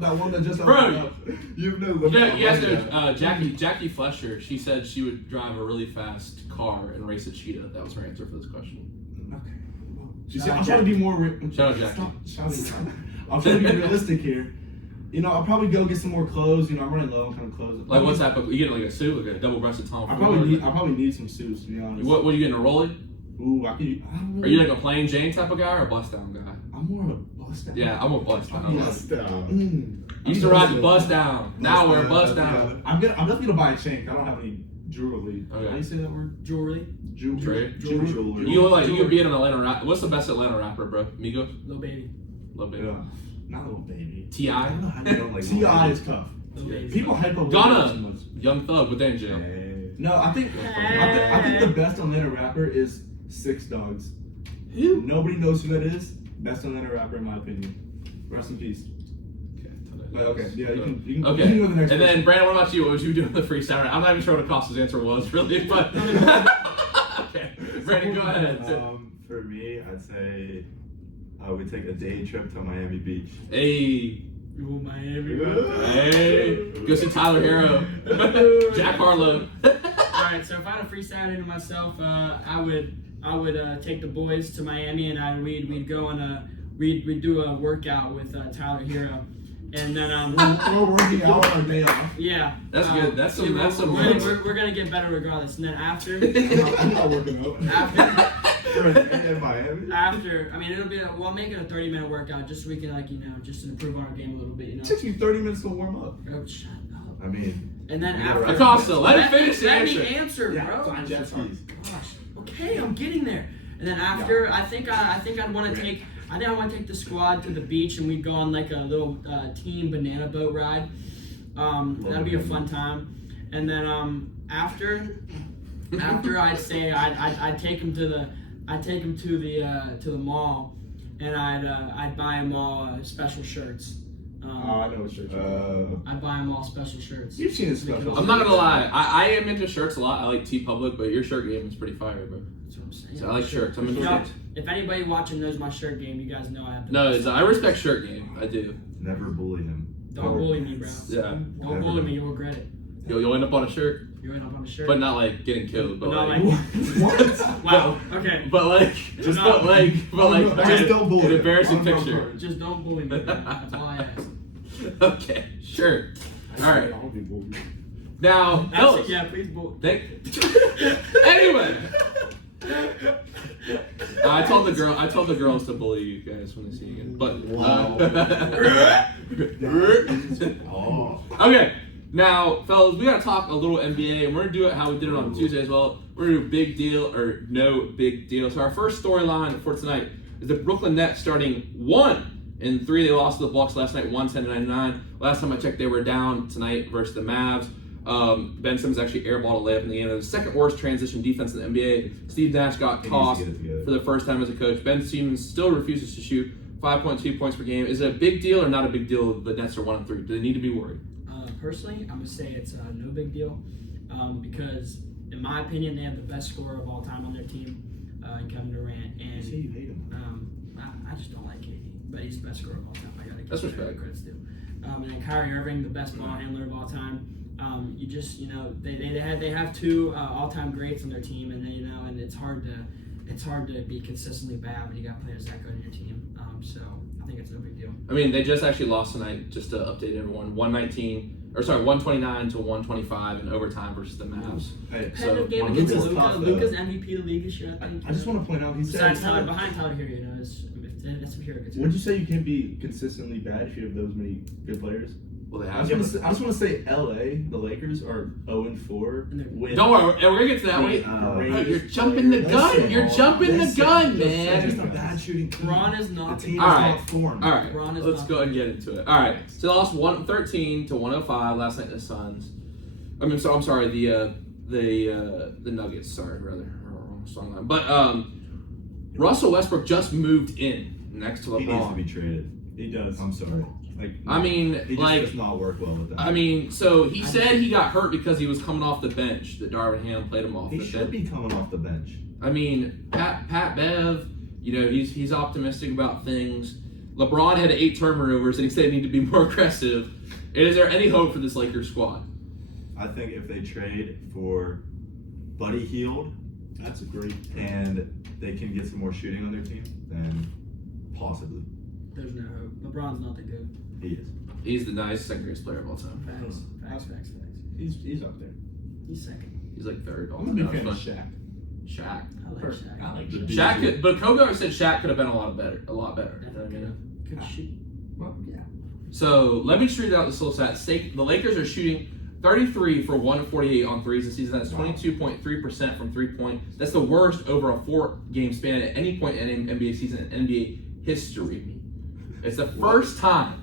that one that just Bro, opened up. You know, Jackie Flesher, she said she would drive a really fast car and race a cheetah. That was her answer for this question. Okay. I'm trying to be more. Shout out Jackie. Stop shouting. I'm trying to be realistic here. You know, I'll probably go get some more clothes. You know, I'm running low on kind of clothes. Like what type of? You getting like a suit, like a double-breasted Tom I Ford? probably need some suits, to be honest. What are you getting, a Rolly? Ooh, I don't Are you like a plain Jane type of guy or a bust-down guy? I'm more of a bust down. Yeah, I'm a bust-down. Bust down. Used to ride the bust down. Now we're bust down. I'm definitely gonna buy a chain. I don't have any jewelry. Okay. How do you say that word? Jewelry. Trey? Jewelry. You look like you could be in an Atlanta rap. What's the best Atlanta rapper, bro? Migos? Little baby. Lil Baby. Yeah. Not a little baby. T.I.? I don't know how you don't like T.I. is tough. Little baby. People hype up Ghana. too much. Young Thug, but they in jail. No, I think the best Atlanta rapper is Six Dogs. Who? Nobody knows who that is. Best Atlanta rapper in my opinion. Rest in peace. But okay, yeah, you can Okay. you can go to the next And then, person. Brandon, what about you? What would you do on the free Saturday? I'm not even sure what Acosta's answer was, really, but. Okay. Brandon, go ahead. For me, I'd say I would take a day trip to Miami Beach. Hey. Ooh, Miami. Hey. Go see Tyler Hero. Jack Harlow. Alright, so if I had a free Saturday to myself, I would take the boys to Miami and we'd go on we'd do a workout with Tyler Hero, and then We're working out on our day off. yeah, That's good. That's some. we're gonna get better regardless. And then after I'm not working out. In Miami? after I mean it'll be we'll make it a 30-minute workout just so we can just improve our game a little bit, It takes me 30 minutes to warm up. Oh, shut up. I mean, And then Yeah, after right. Acosta, let him finish the let answer. me answer, Yeah, bro. fine, jet skis. Gosh. Okay, I'm getting there. And then after, I think I want to take the squad to the beach and we'd go on like a little team banana boat ride. That'd be a fun time. And then after I'd say I'd take him to the mall, and I'd buy him all special shirts. I know what shirt you're I'd buy him all special shirts. You've seen his special. I'm not gonna lie, I am into shirts a lot. I like T-Public, but your shirt game is pretty fire, bro. That's what I'm saying. So I like shirts. I'm into Yeah. shirts. If anybody watching knows my shirt game, you guys know I have. No, I respect shirt game. I do. Never bully him. Don't bully me, bro. Yeah. Don't bully me. You'll regret it. You'll end up on a shirt, You end up on a shirt. but not like getting killed, but not like. What? Wow. Okay. But like, just No. but like, Just don't bully an him. embarrassing I'm not picture. part. Just don't bully me. Man. That's all I ask. Okay, sure. All right. I'll be bullied. Now, Actually, fellas, yeah, please bully. Anyway, I told the girls to bully you guys when they see you again. But Oh. okay, now, fellas, we gotta talk a little NBA, and we're gonna do it how we did it on Tuesday as well. We're gonna do big deal or no big deal. So our first storyline for tonight is the Brooklyn Nets starting 1-3. They lost to the Bucks last night, 110-99. Last time I checked, they were down tonight versus the Mavs. Ben Simmons actually airballed a layup in the end. It was the second worst transition defense in the NBA. Steve Nash got He needs to tossed get it together. for the first time as a coach. Ben Simmons still refuses to shoot. 5.2 points per game. Is it a big deal or not a big deal? The Nets are 1-3. Do they need to be worried? Personally, I'm gonna say it's no big deal because, in my opinion, they have the best scorer of all time on their team, Kevin Durant, You say and you hate him. I just don't like KD, but he's the best scorer of all time. I gotta give That's credit respect. credit's due. And then Kyrie Irving, the best ball handler of all time. They have two all-time greats on their team, and and it's hard to be consistently bad when you got players that good on your team. So I think it's no big deal. I mean, they just actually lost tonight, just to update everyone. 129 to 125 in overtime versus the Mavs. Hey, Competitive game one against Luka's Luka. tough, though. Luka's MVP of the league this year, I think. I just want to point out, he said. Besides Tyler, behind Tyler Hero, that's a hero. Would you say you can be consistently bad if you have those many good players? Well, they I have. just want to say LA, the Lakers are 0-4. With Don't worry, we're gonna get to that. Wait, you're jumping the gun. You're jumping the gun, It's just a man. bad shooting team. Ron is not. The team All is right. not formed. All right, Ron is let's not go ahead and get into it. All right, so they lost 113 to 105 last night to the Suns. I'm sorry, the Nuggets. Sorry, rather wrong song line. But Russell Westbrook just moved in next to He needs to LeBron. be traded. He does. I'm sorry. I mean, he just like, does not work well with that. I mean, so he said he got hurt because he was coming off the bench. That Darvin Ham played him off. he But should then- be coming off the bench. I mean, Pat Bev, he's optimistic about things. LeBron had 8 turnovers, and he said he needed to be more aggressive. Is there any hope for this Lakers squad? I think if they trade for Buddy Hield That's a great. and they can get some more shooting on their team, then possibly. There's no hope. LeBron's not that good. He is. He's the nicest, second greatest player of all time. Facts. He's up there. He's second. He's like third. all I'm a big time. fan of Shaq. Shaq. I like Shaq. I like The Shaq. Shaq could, but Kogar said Shaq could have been a lot better. You know what I mean? Good shoot. Well, yeah. So let me treat out this little stat. The Lakers are shooting 33 for 148 on threes this season. That's 22.3% from 3-point. That's the worst over a 4-game span at any point in an NBA season in NBA history. It's the first time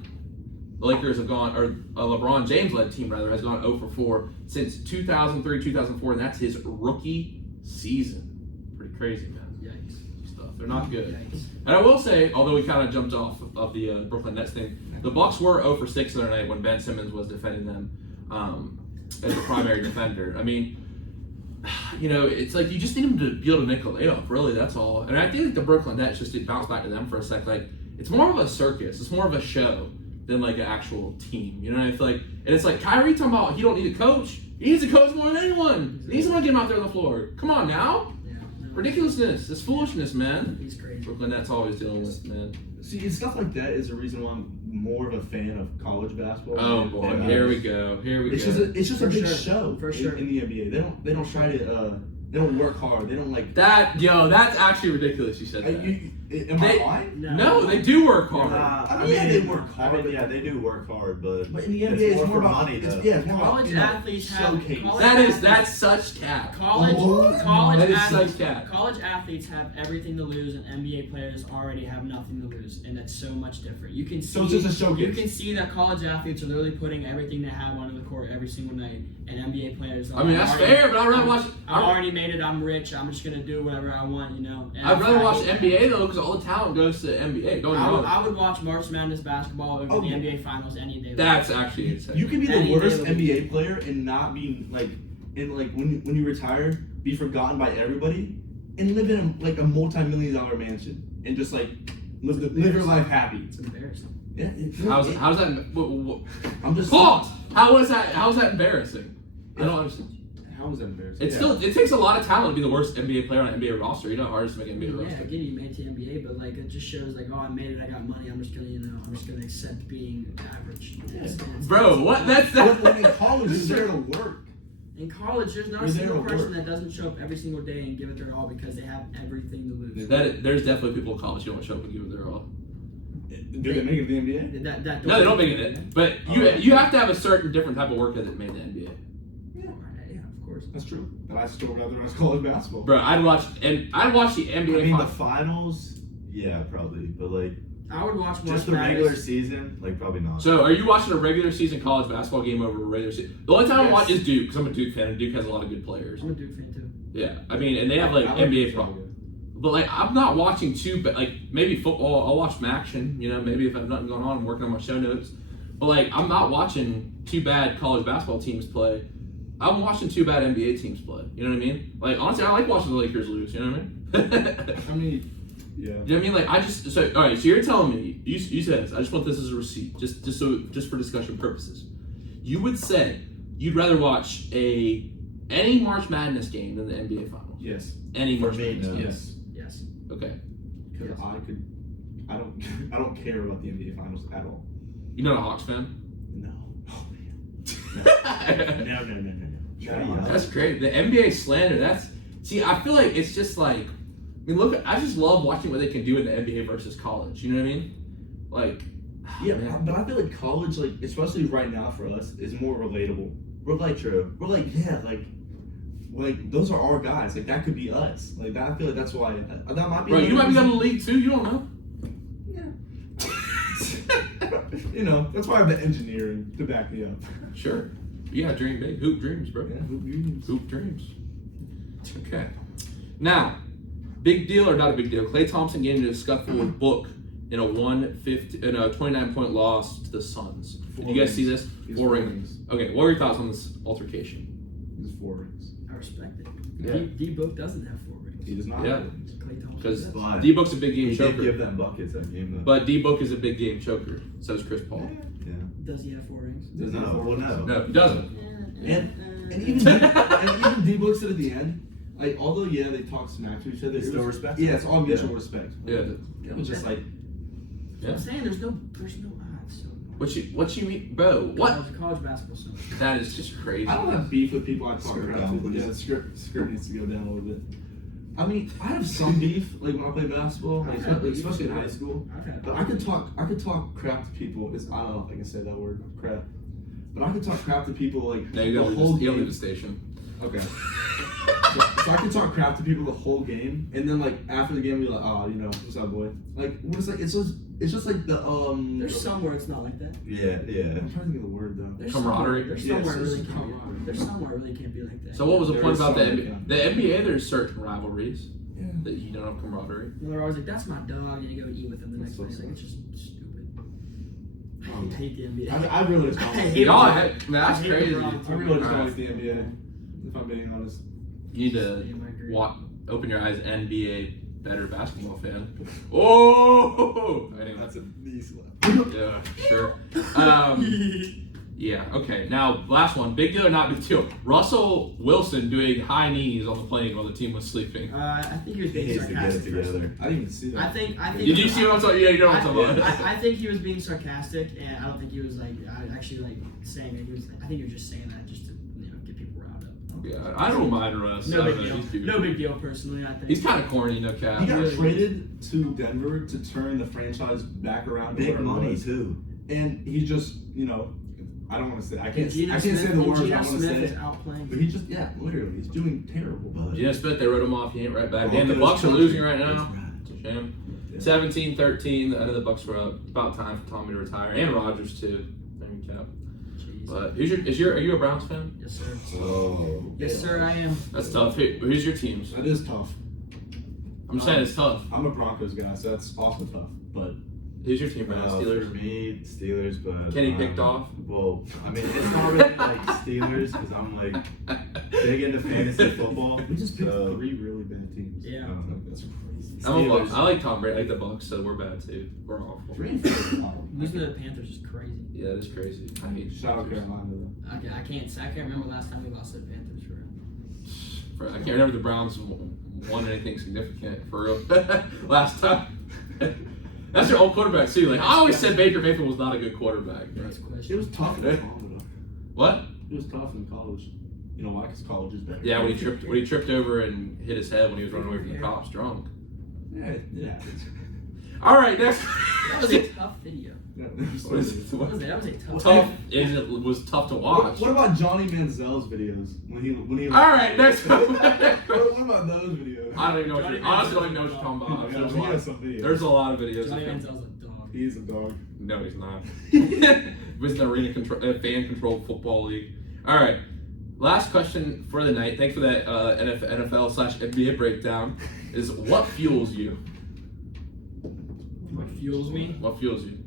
the Lakers have gone, or a LeBron James-led team rather, has gone 0 for 4 since 2003, 2004, and that's his rookie season. Pretty crazy, man. Yikes. Stuff. They're not good. Yikes. And I will say, although we kind of jumped off of the Brooklyn Nets thing, the Bucks were 0 for 6 the other night when Ben Simmons was defending them as the primary defender. I mean, it's like you just need him to be able to make a layup. Really, that's all. And I think the Brooklyn Nets, just to bounce back to them for a sec, like it's more of a circus. It's more of a show than like an actual team. You know what I feel like? And it's like Kyrie talking about he don't need a coach. He needs a coach more than anyone. He needs someone to get him out there on the floor. Come on now. Yeah, no. Ridiculousness. It's foolishness, man. He's crazy. Brooklyn Nets always dealing with, man. See, stuff like that is the reason why I'm more of a fan of college basketball. Oh than- boy, than here we others. go. Here we It's go. just For a big sure. show For sure. in the NBA. They don't try to they don't work hard. They don't like That's actually ridiculous. You said that. Am I lying? No, they do work hard. I mean, yeah, they work hard. I mean, yeah, they do work hard, but But in the it's NBA, it's more more for about money, though. it's more College about, athletes have showcase. college That's such cap. College That is athletes, such cap. college athletes have everything to lose, and NBA players already have nothing to lose, and that's so much different. You can see, So it's just a showcase. you can see that college athletes are literally putting everything they have onto the court every single night, and NBA players. Are I mean, that's fair, but I'd rather watch. I already made it. I'm rich. I'm just gonna do whatever I want, you know. And I'd rather watch NBA though, because all the talent goes to NBA. Don't I would watch March Madness basketball over the yeah. NBA Finals any day. That's actually insane. You can be the Any worst day of the NBA player and not be like, in like when you retire, be forgotten by everybody, and live in a multi-million-dollar mansion and just like live your life happy. It's embarrassing. Yeah. How's that? I'm just. Pause. How is that embarrassing? I don't understand. How is that embarrassing? It takes a lot of talent to be the worst NBA player on an NBA roster. You know how hard it is to make an NBA Yeah, roster. again, you made it to NBA, but like it just shows like, oh, I made it, I got money. I'm just gonna accept being average. Bro, what? That's When in college, you're there to work. In college, there's not a You're there single to person work. that doesn't show up every single day and give it their all because they have everything to lose. There's definitely people in college who don't show up and give it their all. Do they make it to the NBA? That No, they don't make it. But you have to have a certain different type of work ethic to make the NBA. Yeah, of course. That's true. But I still rather watch college basketball. Bro, I'd watch the NBA. I mean, the Finals. finals, yeah, probably, but like I would watch more just the regular season, like probably not. So, are you watching a regular season college basketball game over a regular season? The only time I Yes. watch is Duke, because I'm a Duke fan, and Duke has a lot of good players. I'm a Duke fan too. Yeah, I mean, and they have like I like NBA the show. problems. But like, I'm not watching like maybe football. I'll watch some action. You know, maybe if I have nothing going on, I'm working on my show notes. But like, I'm not watching two bad college basketball teams play. I'm watching two bad NBA teams play. You know what I mean? Like, honestly, I like watching the Lakers lose. You know what I mean? I mean, yeah. You know what I mean? Like, all right. So you're telling me you said this. I just want this as a receipt, just for discussion purposes. You would say you'd rather watch any March Madness game than the NBA Finals. Yes. Any For March me, Madness no. game. Yes. Yes. Okay. Because I don't care about the NBA Finals at all. You're not a Hawks fan? No. Oh man. No. That's great. The NBA slander. I feel like it's just like. I mean, look. I just love watching what they can do in the NBA versus college. You know what I mean? Like. Yeah, man. but I feel like college, like especially right now for us, is more relatable. We're like those are our guys. Like that could be us. Like that, I feel like that's why that might be. Bro, you might be out of the league too. You don't know. You know, that's why I have the engineering to back me up. Sure. Yeah, dream big. Hoop dreams, bro. Yeah, who dreams? Hoop dreams. Okay. Now, big deal or not a big deal? Klay Thompson getting into a scuffle with Book in a 29-point loss to the Suns. Did you guys see this? He's 4 4 rings. rings. Okay, what were your thoughts on this altercation? He's 4 rings. I respect it. Yeah. D-Book doesn't have 4 rings. He does not. Yeah. have rings. Klay Thompson Because does. But D-Book's a big game he did choker. give them buckets that game, though. But D-Book is a big game choker. So is Chris Paul. Yeah. Does he have 4 rings? Does he have No, 4 well, rings? no. No, he doesn't. And even D-Book said at the end, like although they talk smack to each other, They it still was- respect Yeah, him. it's all mutual Yeah. respect. Yeah. It was just like I'm saying there's no odds. So What you mean, bro? What? College basketball. So That is just crazy. I don't have beef with people I talk Script crap down, to. please. Yeah, the script needs to go down a little bit. I mean, I have some beef like when I play basketball, like, especially in high school. I've had. But I could talk crap to people. I don't know if I can say that word, crap. But I could talk crap to people like No, you the gotta whole leave game. the station. Okay. So I can talk crap to people the whole game, and then like after the game, be like, oh, you know, what's up, boy? Like, what is like? It's just like the There's somewhere it's not like that. Yeah, yeah. I'm trying to think of the word though. There's Camaraderie? There's Yes, somewhere it there's really can't. camaraderie. There's somewhere it really can't be like that. So what was the There point is about the some, NBA? yeah. The NBA, there's certain rivalries Yeah. that you don't have camaraderie. And they're always like, "That's my dog," and you go eat with them the next That's day. so Like, it's just stupid. I hate the NBA. I really just I don't. hate Y'all, LeBron. had- that's I hate crazy. LeBron. I really just don't Alright. like the NBA. If I'm being honest. You need to Yeah, I agree. open your eyes and be a better basketball fan. Oh, anyway, That's a knee slap. yeah, sure. Yeah, okay. Now, last one. Big deal or not big deal? Russell Wilson doing high knees on the plane while the team was sleeping. I think he was He being needs to get it sarcastic. together. I didn't even see that. I think. Did you see what I'm talking? Yeah, you know what I'm talking about. I think he was being sarcastic, and I don't think he was like actually like saying that he was. I think he was just saying that just to get people riled up. Yeah, I don't mind Russ. No I big don't know, deal. he's cute. No big deal, personally, I think. He's kind of corny, no cap. He got Really? traded to Denver to turn the franchise back around. to Big where it money was. too. And he just, I don't want to say. I can't Geno say the Smith- words I Geno want to Smith is say. outplaying. But he just, literally, he's doing terrible. But Geno Smith, they wrote him off. He ain't right back. Oh, And the good. Bucks are losing right now. That's right. It's a shame. Yeah. 17-13. The end of the Bucks were up. About time for Tommy to retire, and Rodgers too. There you go. Jeez. But are you a Browns fan? Yes, sir. Oh. Yes, sir, I am. That's tough. Who's your teams? that is tough. I'm saying it's tough. I'm a Broncos guy, so that's also tough. But Who's your team, Browns? Steelers. For me, Steelers, but Kenny picked off. Well, I mean, it's not really like Steelers because I'm like big into fantasy football. we just picked so, 3 really bad teams. Yeah. That's crazy. I'm a Bucks. Steelers. I like Tom Brady. I like the Bucks, so we're bad too. We're awful. 3 and 4. Losing to the Panthers is crazy. Yeah, that is crazy. I hate Shout out Panthers. Carolina though. Okay, I can't remember last time we lost to the Panthers for real. I can't remember the Browns won anything significant for real last time. That's your old quarterback too. Like I always said, Baker Mayfield was not a good quarterback. That's a It question. was tough in college though. What? It was tough in college. You know why? Because college is better. Yeah, when he tripped over and hit his head when he was running away from the cops drunk. Yeah, it happens. All right, next. That was a tough video. Yeah, What is it? What was that? That was a tough. Tough. It was tough to watch. What about Johnny Manziel's videos when he? All right, next. What about those videos? I don't even know. Johnny Honestly, don't even Manziel. know what you're talking about. Yeah, There's, a he lot, has some videos. there's a lot of videos. Johnny of him. Manziel's a dog. He's a dog. No, he's not. It was an fan-controlled football league. All right. Last question for the night. Thanks for that NFL/NBA breakdown. Is what fuels you? What fuels me? What fuels you?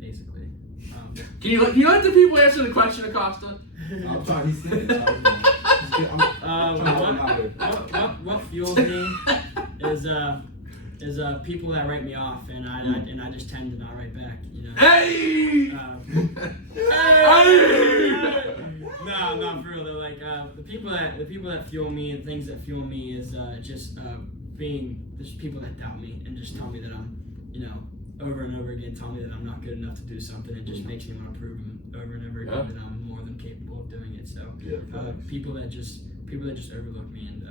Basically. Can you let the people answer the question, Acosta? I'm trying. He's saying. What fuels me is people that write me off, and I just tend to not write back. You know. Hey! Hey! No, not for real though. Like the people that fuel me and things that fuel me is just being there's people that doubt me and just tell me that I'm, over and over again tell me that I'm not good enough to do something. It just makes me want to prove them over and over again that I'm more than capable of doing it. So people that just overlook me and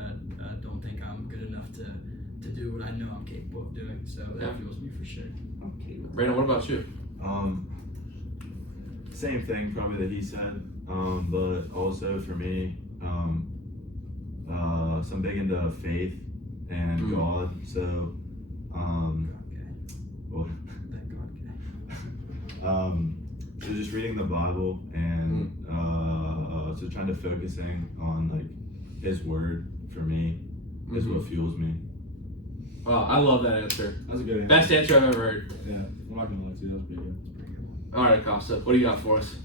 don't think I'm good enough to do what I know I'm capable of doing. So that fuels me for sure. Brandon, what about you? Same thing probably that he said, but also for me, so I'm big into faith and God. So, well, That God guy. so just reading the Bible and so trying to focusing on like His Word for me is what fuels me. Well, I love that answer. That's a good answer. Best answer I've ever heard. Yeah, I'm not gonna lie to you. That was pretty good. All right, Acosta, what do you got for us?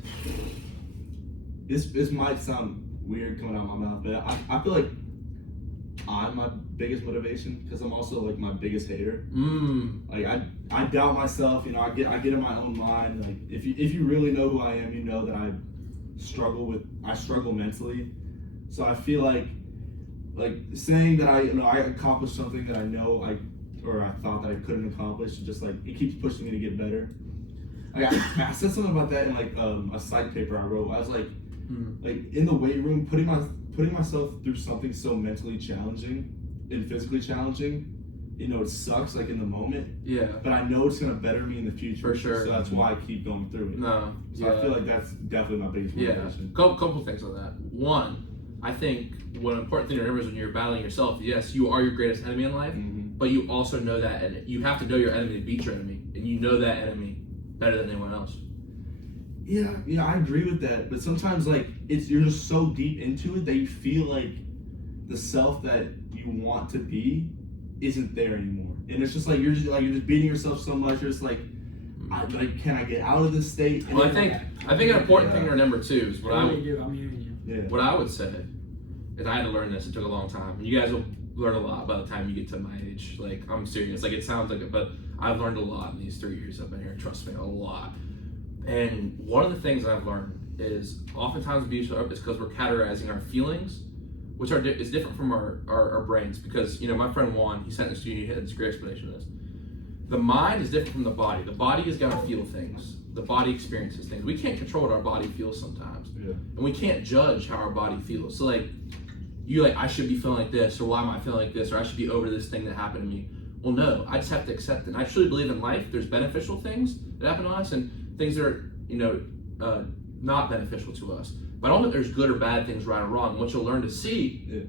This might sound weird coming out of my mouth, but I feel like I'm my biggest motivation because I'm also like my biggest hater. Like I doubt myself. I get in my own mind. Like if you really know who I am, you know that I struggle mentally. So I feel like saying that I accomplished something that I know I thought that I couldn't accomplish. Just like it keeps pushing me to get better. I said something about that in a psych paper I wrote. I was like in the weight room, putting myself through something so mentally challenging and physically challenging. It sucks like in the moment. Yeah. But I know it's gonna better me in the future. For sure. So that's why I keep going through it. No. So I feel like that's definitely my biggest motivation. Couple things on that. One, I think one important thing to remember is when you're battling yourself, yes, you are your greatest enemy in life, but you also know that, and you have to know your enemy to beat your enemy, and you know that enemy better than anyone else. Yeah, I agree with that. But sometimes you're just so deep into it that you feel like the self that you want to be isn't there anymore, and it's just like you're just beating yourself so much. You're just can I get out of this state? And well, I think an important thing to remember too is I'm hearing you. Yeah. What I would say is I had to learn this. It took a long time. You guys will learn a lot by the time you get to my age. Like, I'm serious. Like, it sounds like it, but I've learned a lot in these 3 years I've been here. Trust me, a lot. And one of the things I've learned is oftentimes we beat each other is because we're categorizing our feelings, which is different from our brains. Because, my friend Juan, he sent this to you, he had this great explanation of this. the mind is different from the body. The body is gonna feel things. The body experiences things. We can't control what our body feels sometimes, and we can't judge how our body feels. So like, I should be feeling like this, or why am I feeling like this, or I should be over this thing that happened to me. Well, no, I just have to accept it. And I truly believe in life, there's beneficial things that happen to us, and things that are, not beneficial to us. But I don't think there's good or bad things, right or wrong. What you'll learn to see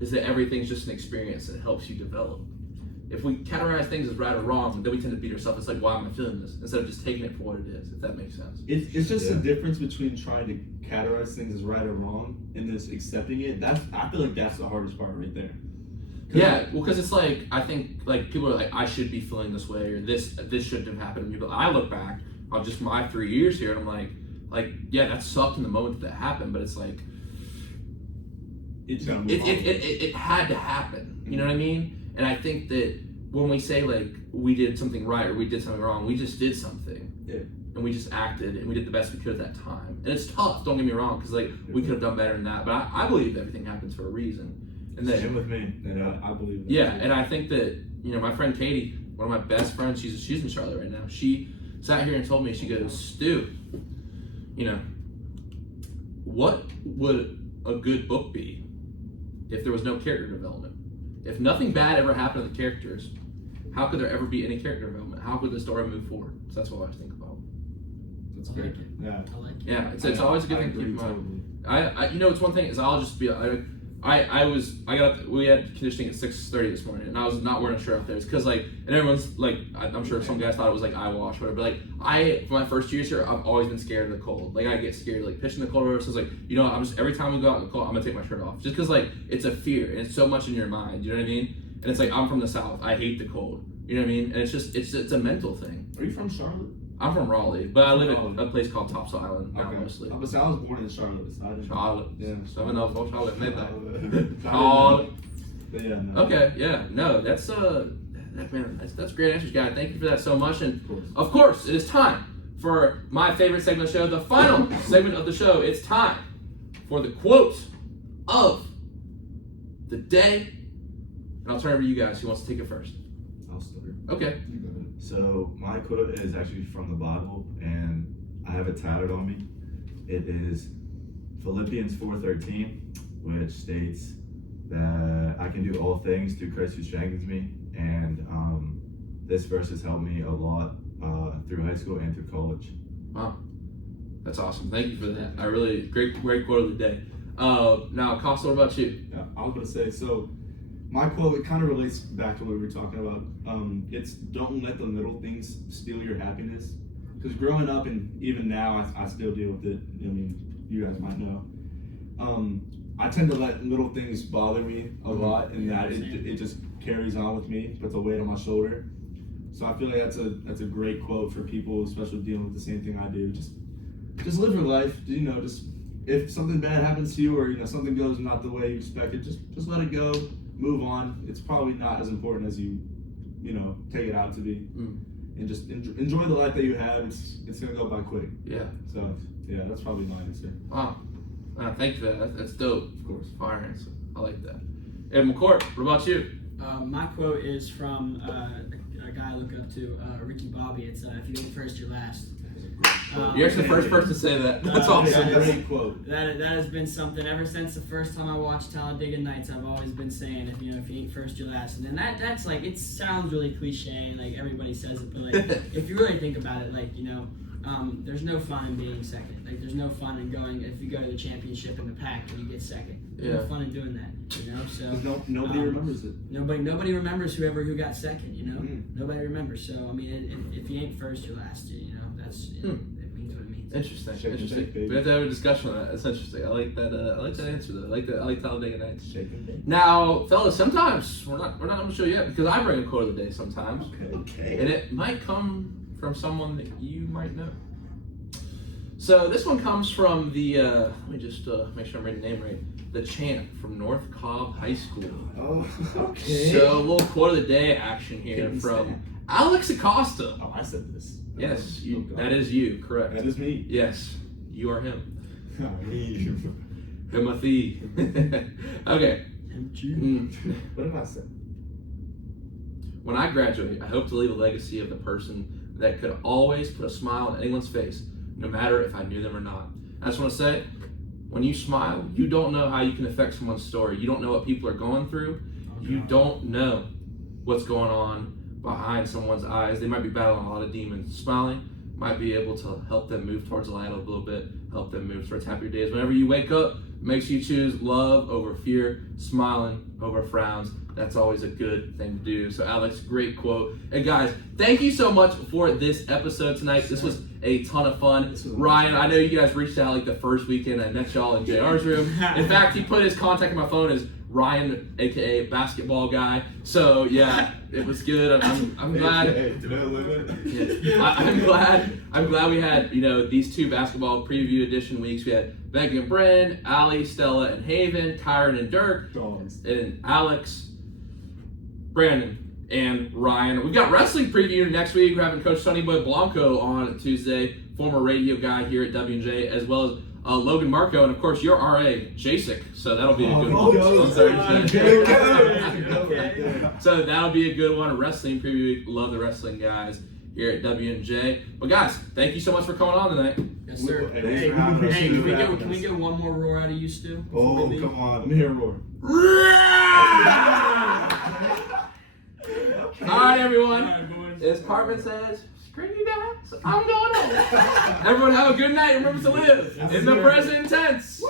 is that everything's just an experience that helps you develop. If we categorize things as right or wrong, then we tend to beat ourselves. It's like, why am I feeling this? Instead of just taking it for what it is, if that makes sense. It's just the difference between trying to categorize things as right or wrong and just accepting it. I feel like that's the hardest part right there. Yeah, well, because it's like, I think, like, people are like, I should be feeling this way, or this shouldn't have happened to me. But I look back on just my 3 years here, and I'm like, yeah, that sucked in the moment that happened, but it's like, it had to happen. You know what I mean? And I think that when we say, like, we did something right or we did something wrong, we just did something. Yeah. And we just acted, and we did the best we could at that time. And it's tough, don't get me wrong, because, like, we could have done better than that. But I believe everything happens for a reason. And that, Same with me. I believe that. Yeah, and I think that, my friend Katie, one of my best friends, she's in Charlotte right now. She sat here and told me, she goes, Stu, what would a good book be if there was no character development? If nothing bad ever happened to the characters, how could there ever be any character development? How could the story move forward? So that's what I always think about. That's I great. like it. Yeah. I like it. Yeah, it's always a good thing to keep in mind. It's one thing is I'll just be we had conditioning at 6:30 this morning, and I was not wearing a shirt out there. It's because and everyone's like, I'm sure some guys thought it was like eye wash, or whatever. But for my first years here, I've always been scared of the cold. Like I get scared, like pitching the cold, or so it's like, I'm just every time we go out in the cold, I'm gonna take my shirt off, just because it's a fear and it's so much in your mind. You know what I mean? And it's like I'm from the South, I hate the cold. You know what I mean? And it's a mental thing. Are you from Charlotte? I'm from Raleigh, but I live in a place called Topsail Island now, Okay. mostly. I was born in Charlotte. So I didn't Charlotte. Yeah. Charlotte. Maybe that. Charlotte. But yeah, no. Okay, yeah, no, that's great answers, guys. Thank you for that so much. And Of course. of course, it is time for my favorite segment of the show, the final segment of the show. It's time for the quote of the day. And I'll turn it over to you guys. Who wants to take it first? I'll start. Okay. You go ahead. So my quote is actually from the Bible, and I have it tatted on me. It is Philippians 4:13, which states that I can do all things through Christ who strengthens me. And this verse has helped me a lot through high school and through college. Wow, that's awesome. Thank you for that. I really great quote of the day. Now, Acosta, what about you? Yeah, I was gonna say, so my quote, it kind of relates back to what we were talking about. It's don't let the little things steal your happiness. Because growing up and even now, I still deal with it. I mean, you guys might know. I tend to let little things bother me a lot, and that it just carries on with me, puts a weight on my shoulder. So I feel like that's a great quote for people, especially dealing with the same thing I do. Just live your life. Just if something bad happens to you, or something goes not the way you expected, just let it go. Move on. It's probably not as important as you take it out to be. And just enjoy the life that you have. It's gonna go by quick. Yeah. So yeah, that's probably my answer. Wow. Thank you for that. That's dope. Of course. Fire answer. I like that. And Mccort, what about you? My quote is from a guy I look up to, Ricky Bobby. It's if you ain't first, you're last. You're actually the first person to say that. That's awesome. That's a great quote. That has been something ever since the first time I watched Talladega Nights. I've always been saying, if you ain't first, you're last. And then that's it sounds really cliche, like everybody says it, but if you really think about it, there's no fun in being second. There's no fun in going if you go to the championship in the pack and you get second. There's no fun in doing that. So Nobody remembers it. Nobody remembers who got second. Nobody remembers. So I mean, if you ain't first, you're last. That's. It means what it means. Interesting. Shake and bake, baby. We have to have a discussion on that. That's interesting. I like that. I like that answer though. I like Talladega Nights. Shake and bake. Now, fellas, sometimes we're not on the show yet because I bring a quote of the day sometimes, Okay. and it might come from someone that you might know. So this one comes from the. Let me just make sure I'm reading the name right. The champ from North Cobb High School. Oh, okay. So a little quote of the day action here Hidden from stat. Alex Acosta. Oh, I said this. Yes, Oh, God. that is you, correct. That is me. Yes, you are him. Me. Timothy. Okay. What did I say? When I graduate, I hope to leave a legacy of the person that could always put a smile on anyone's face, no matter if I knew them or not. I just want to say, when you smile, you don't know how you can affect someone's story. You don't know what people are going through. You don't know what's going on behind someone's eyes. They might be battling a lot of demons. Smiling might be able to help them move towards the light a little bit, help them move towards happier days. Whenever you wake up, make sure you choose love over fear, smiling over frowns. That's always a good thing to do. So Alex, great quote. And guys, thank you so much for this episode tonight. This was a ton of fun. Ryan, I know you guys reached out like the first weekend. I met y'all in JR's room. In fact, he put his contact in my phone as Ryan, aka basketball guy. So yeah, it was good. I'm glad. I'm glad we had these two basketball preview edition weeks. We had Megan and Bren, Allie, Stella, and Haven, Kyron and Dirk, and Alex, Brandon, and Ryan. We've got wrestling preview next week. We're having Coach Sonny Boy Blanco on Tuesday, former radio guy here at W&J, as well as Logan Marco, and of course your RA, Jasek. So that'll be a good one on Thursday. So that'll be a good one. A wrestling preview. Love the wrestling guys here at W&J. But guys, thank you so much for coming on tonight. Yes, sir. Hey, Can we get one more roar out of you, Stu? Oh, come on. Let me hear a roar. All right, everyone. As Cartman says, screw you guys. I'm going home. Everyone have a good night. Remember to live in the present tense. Woo!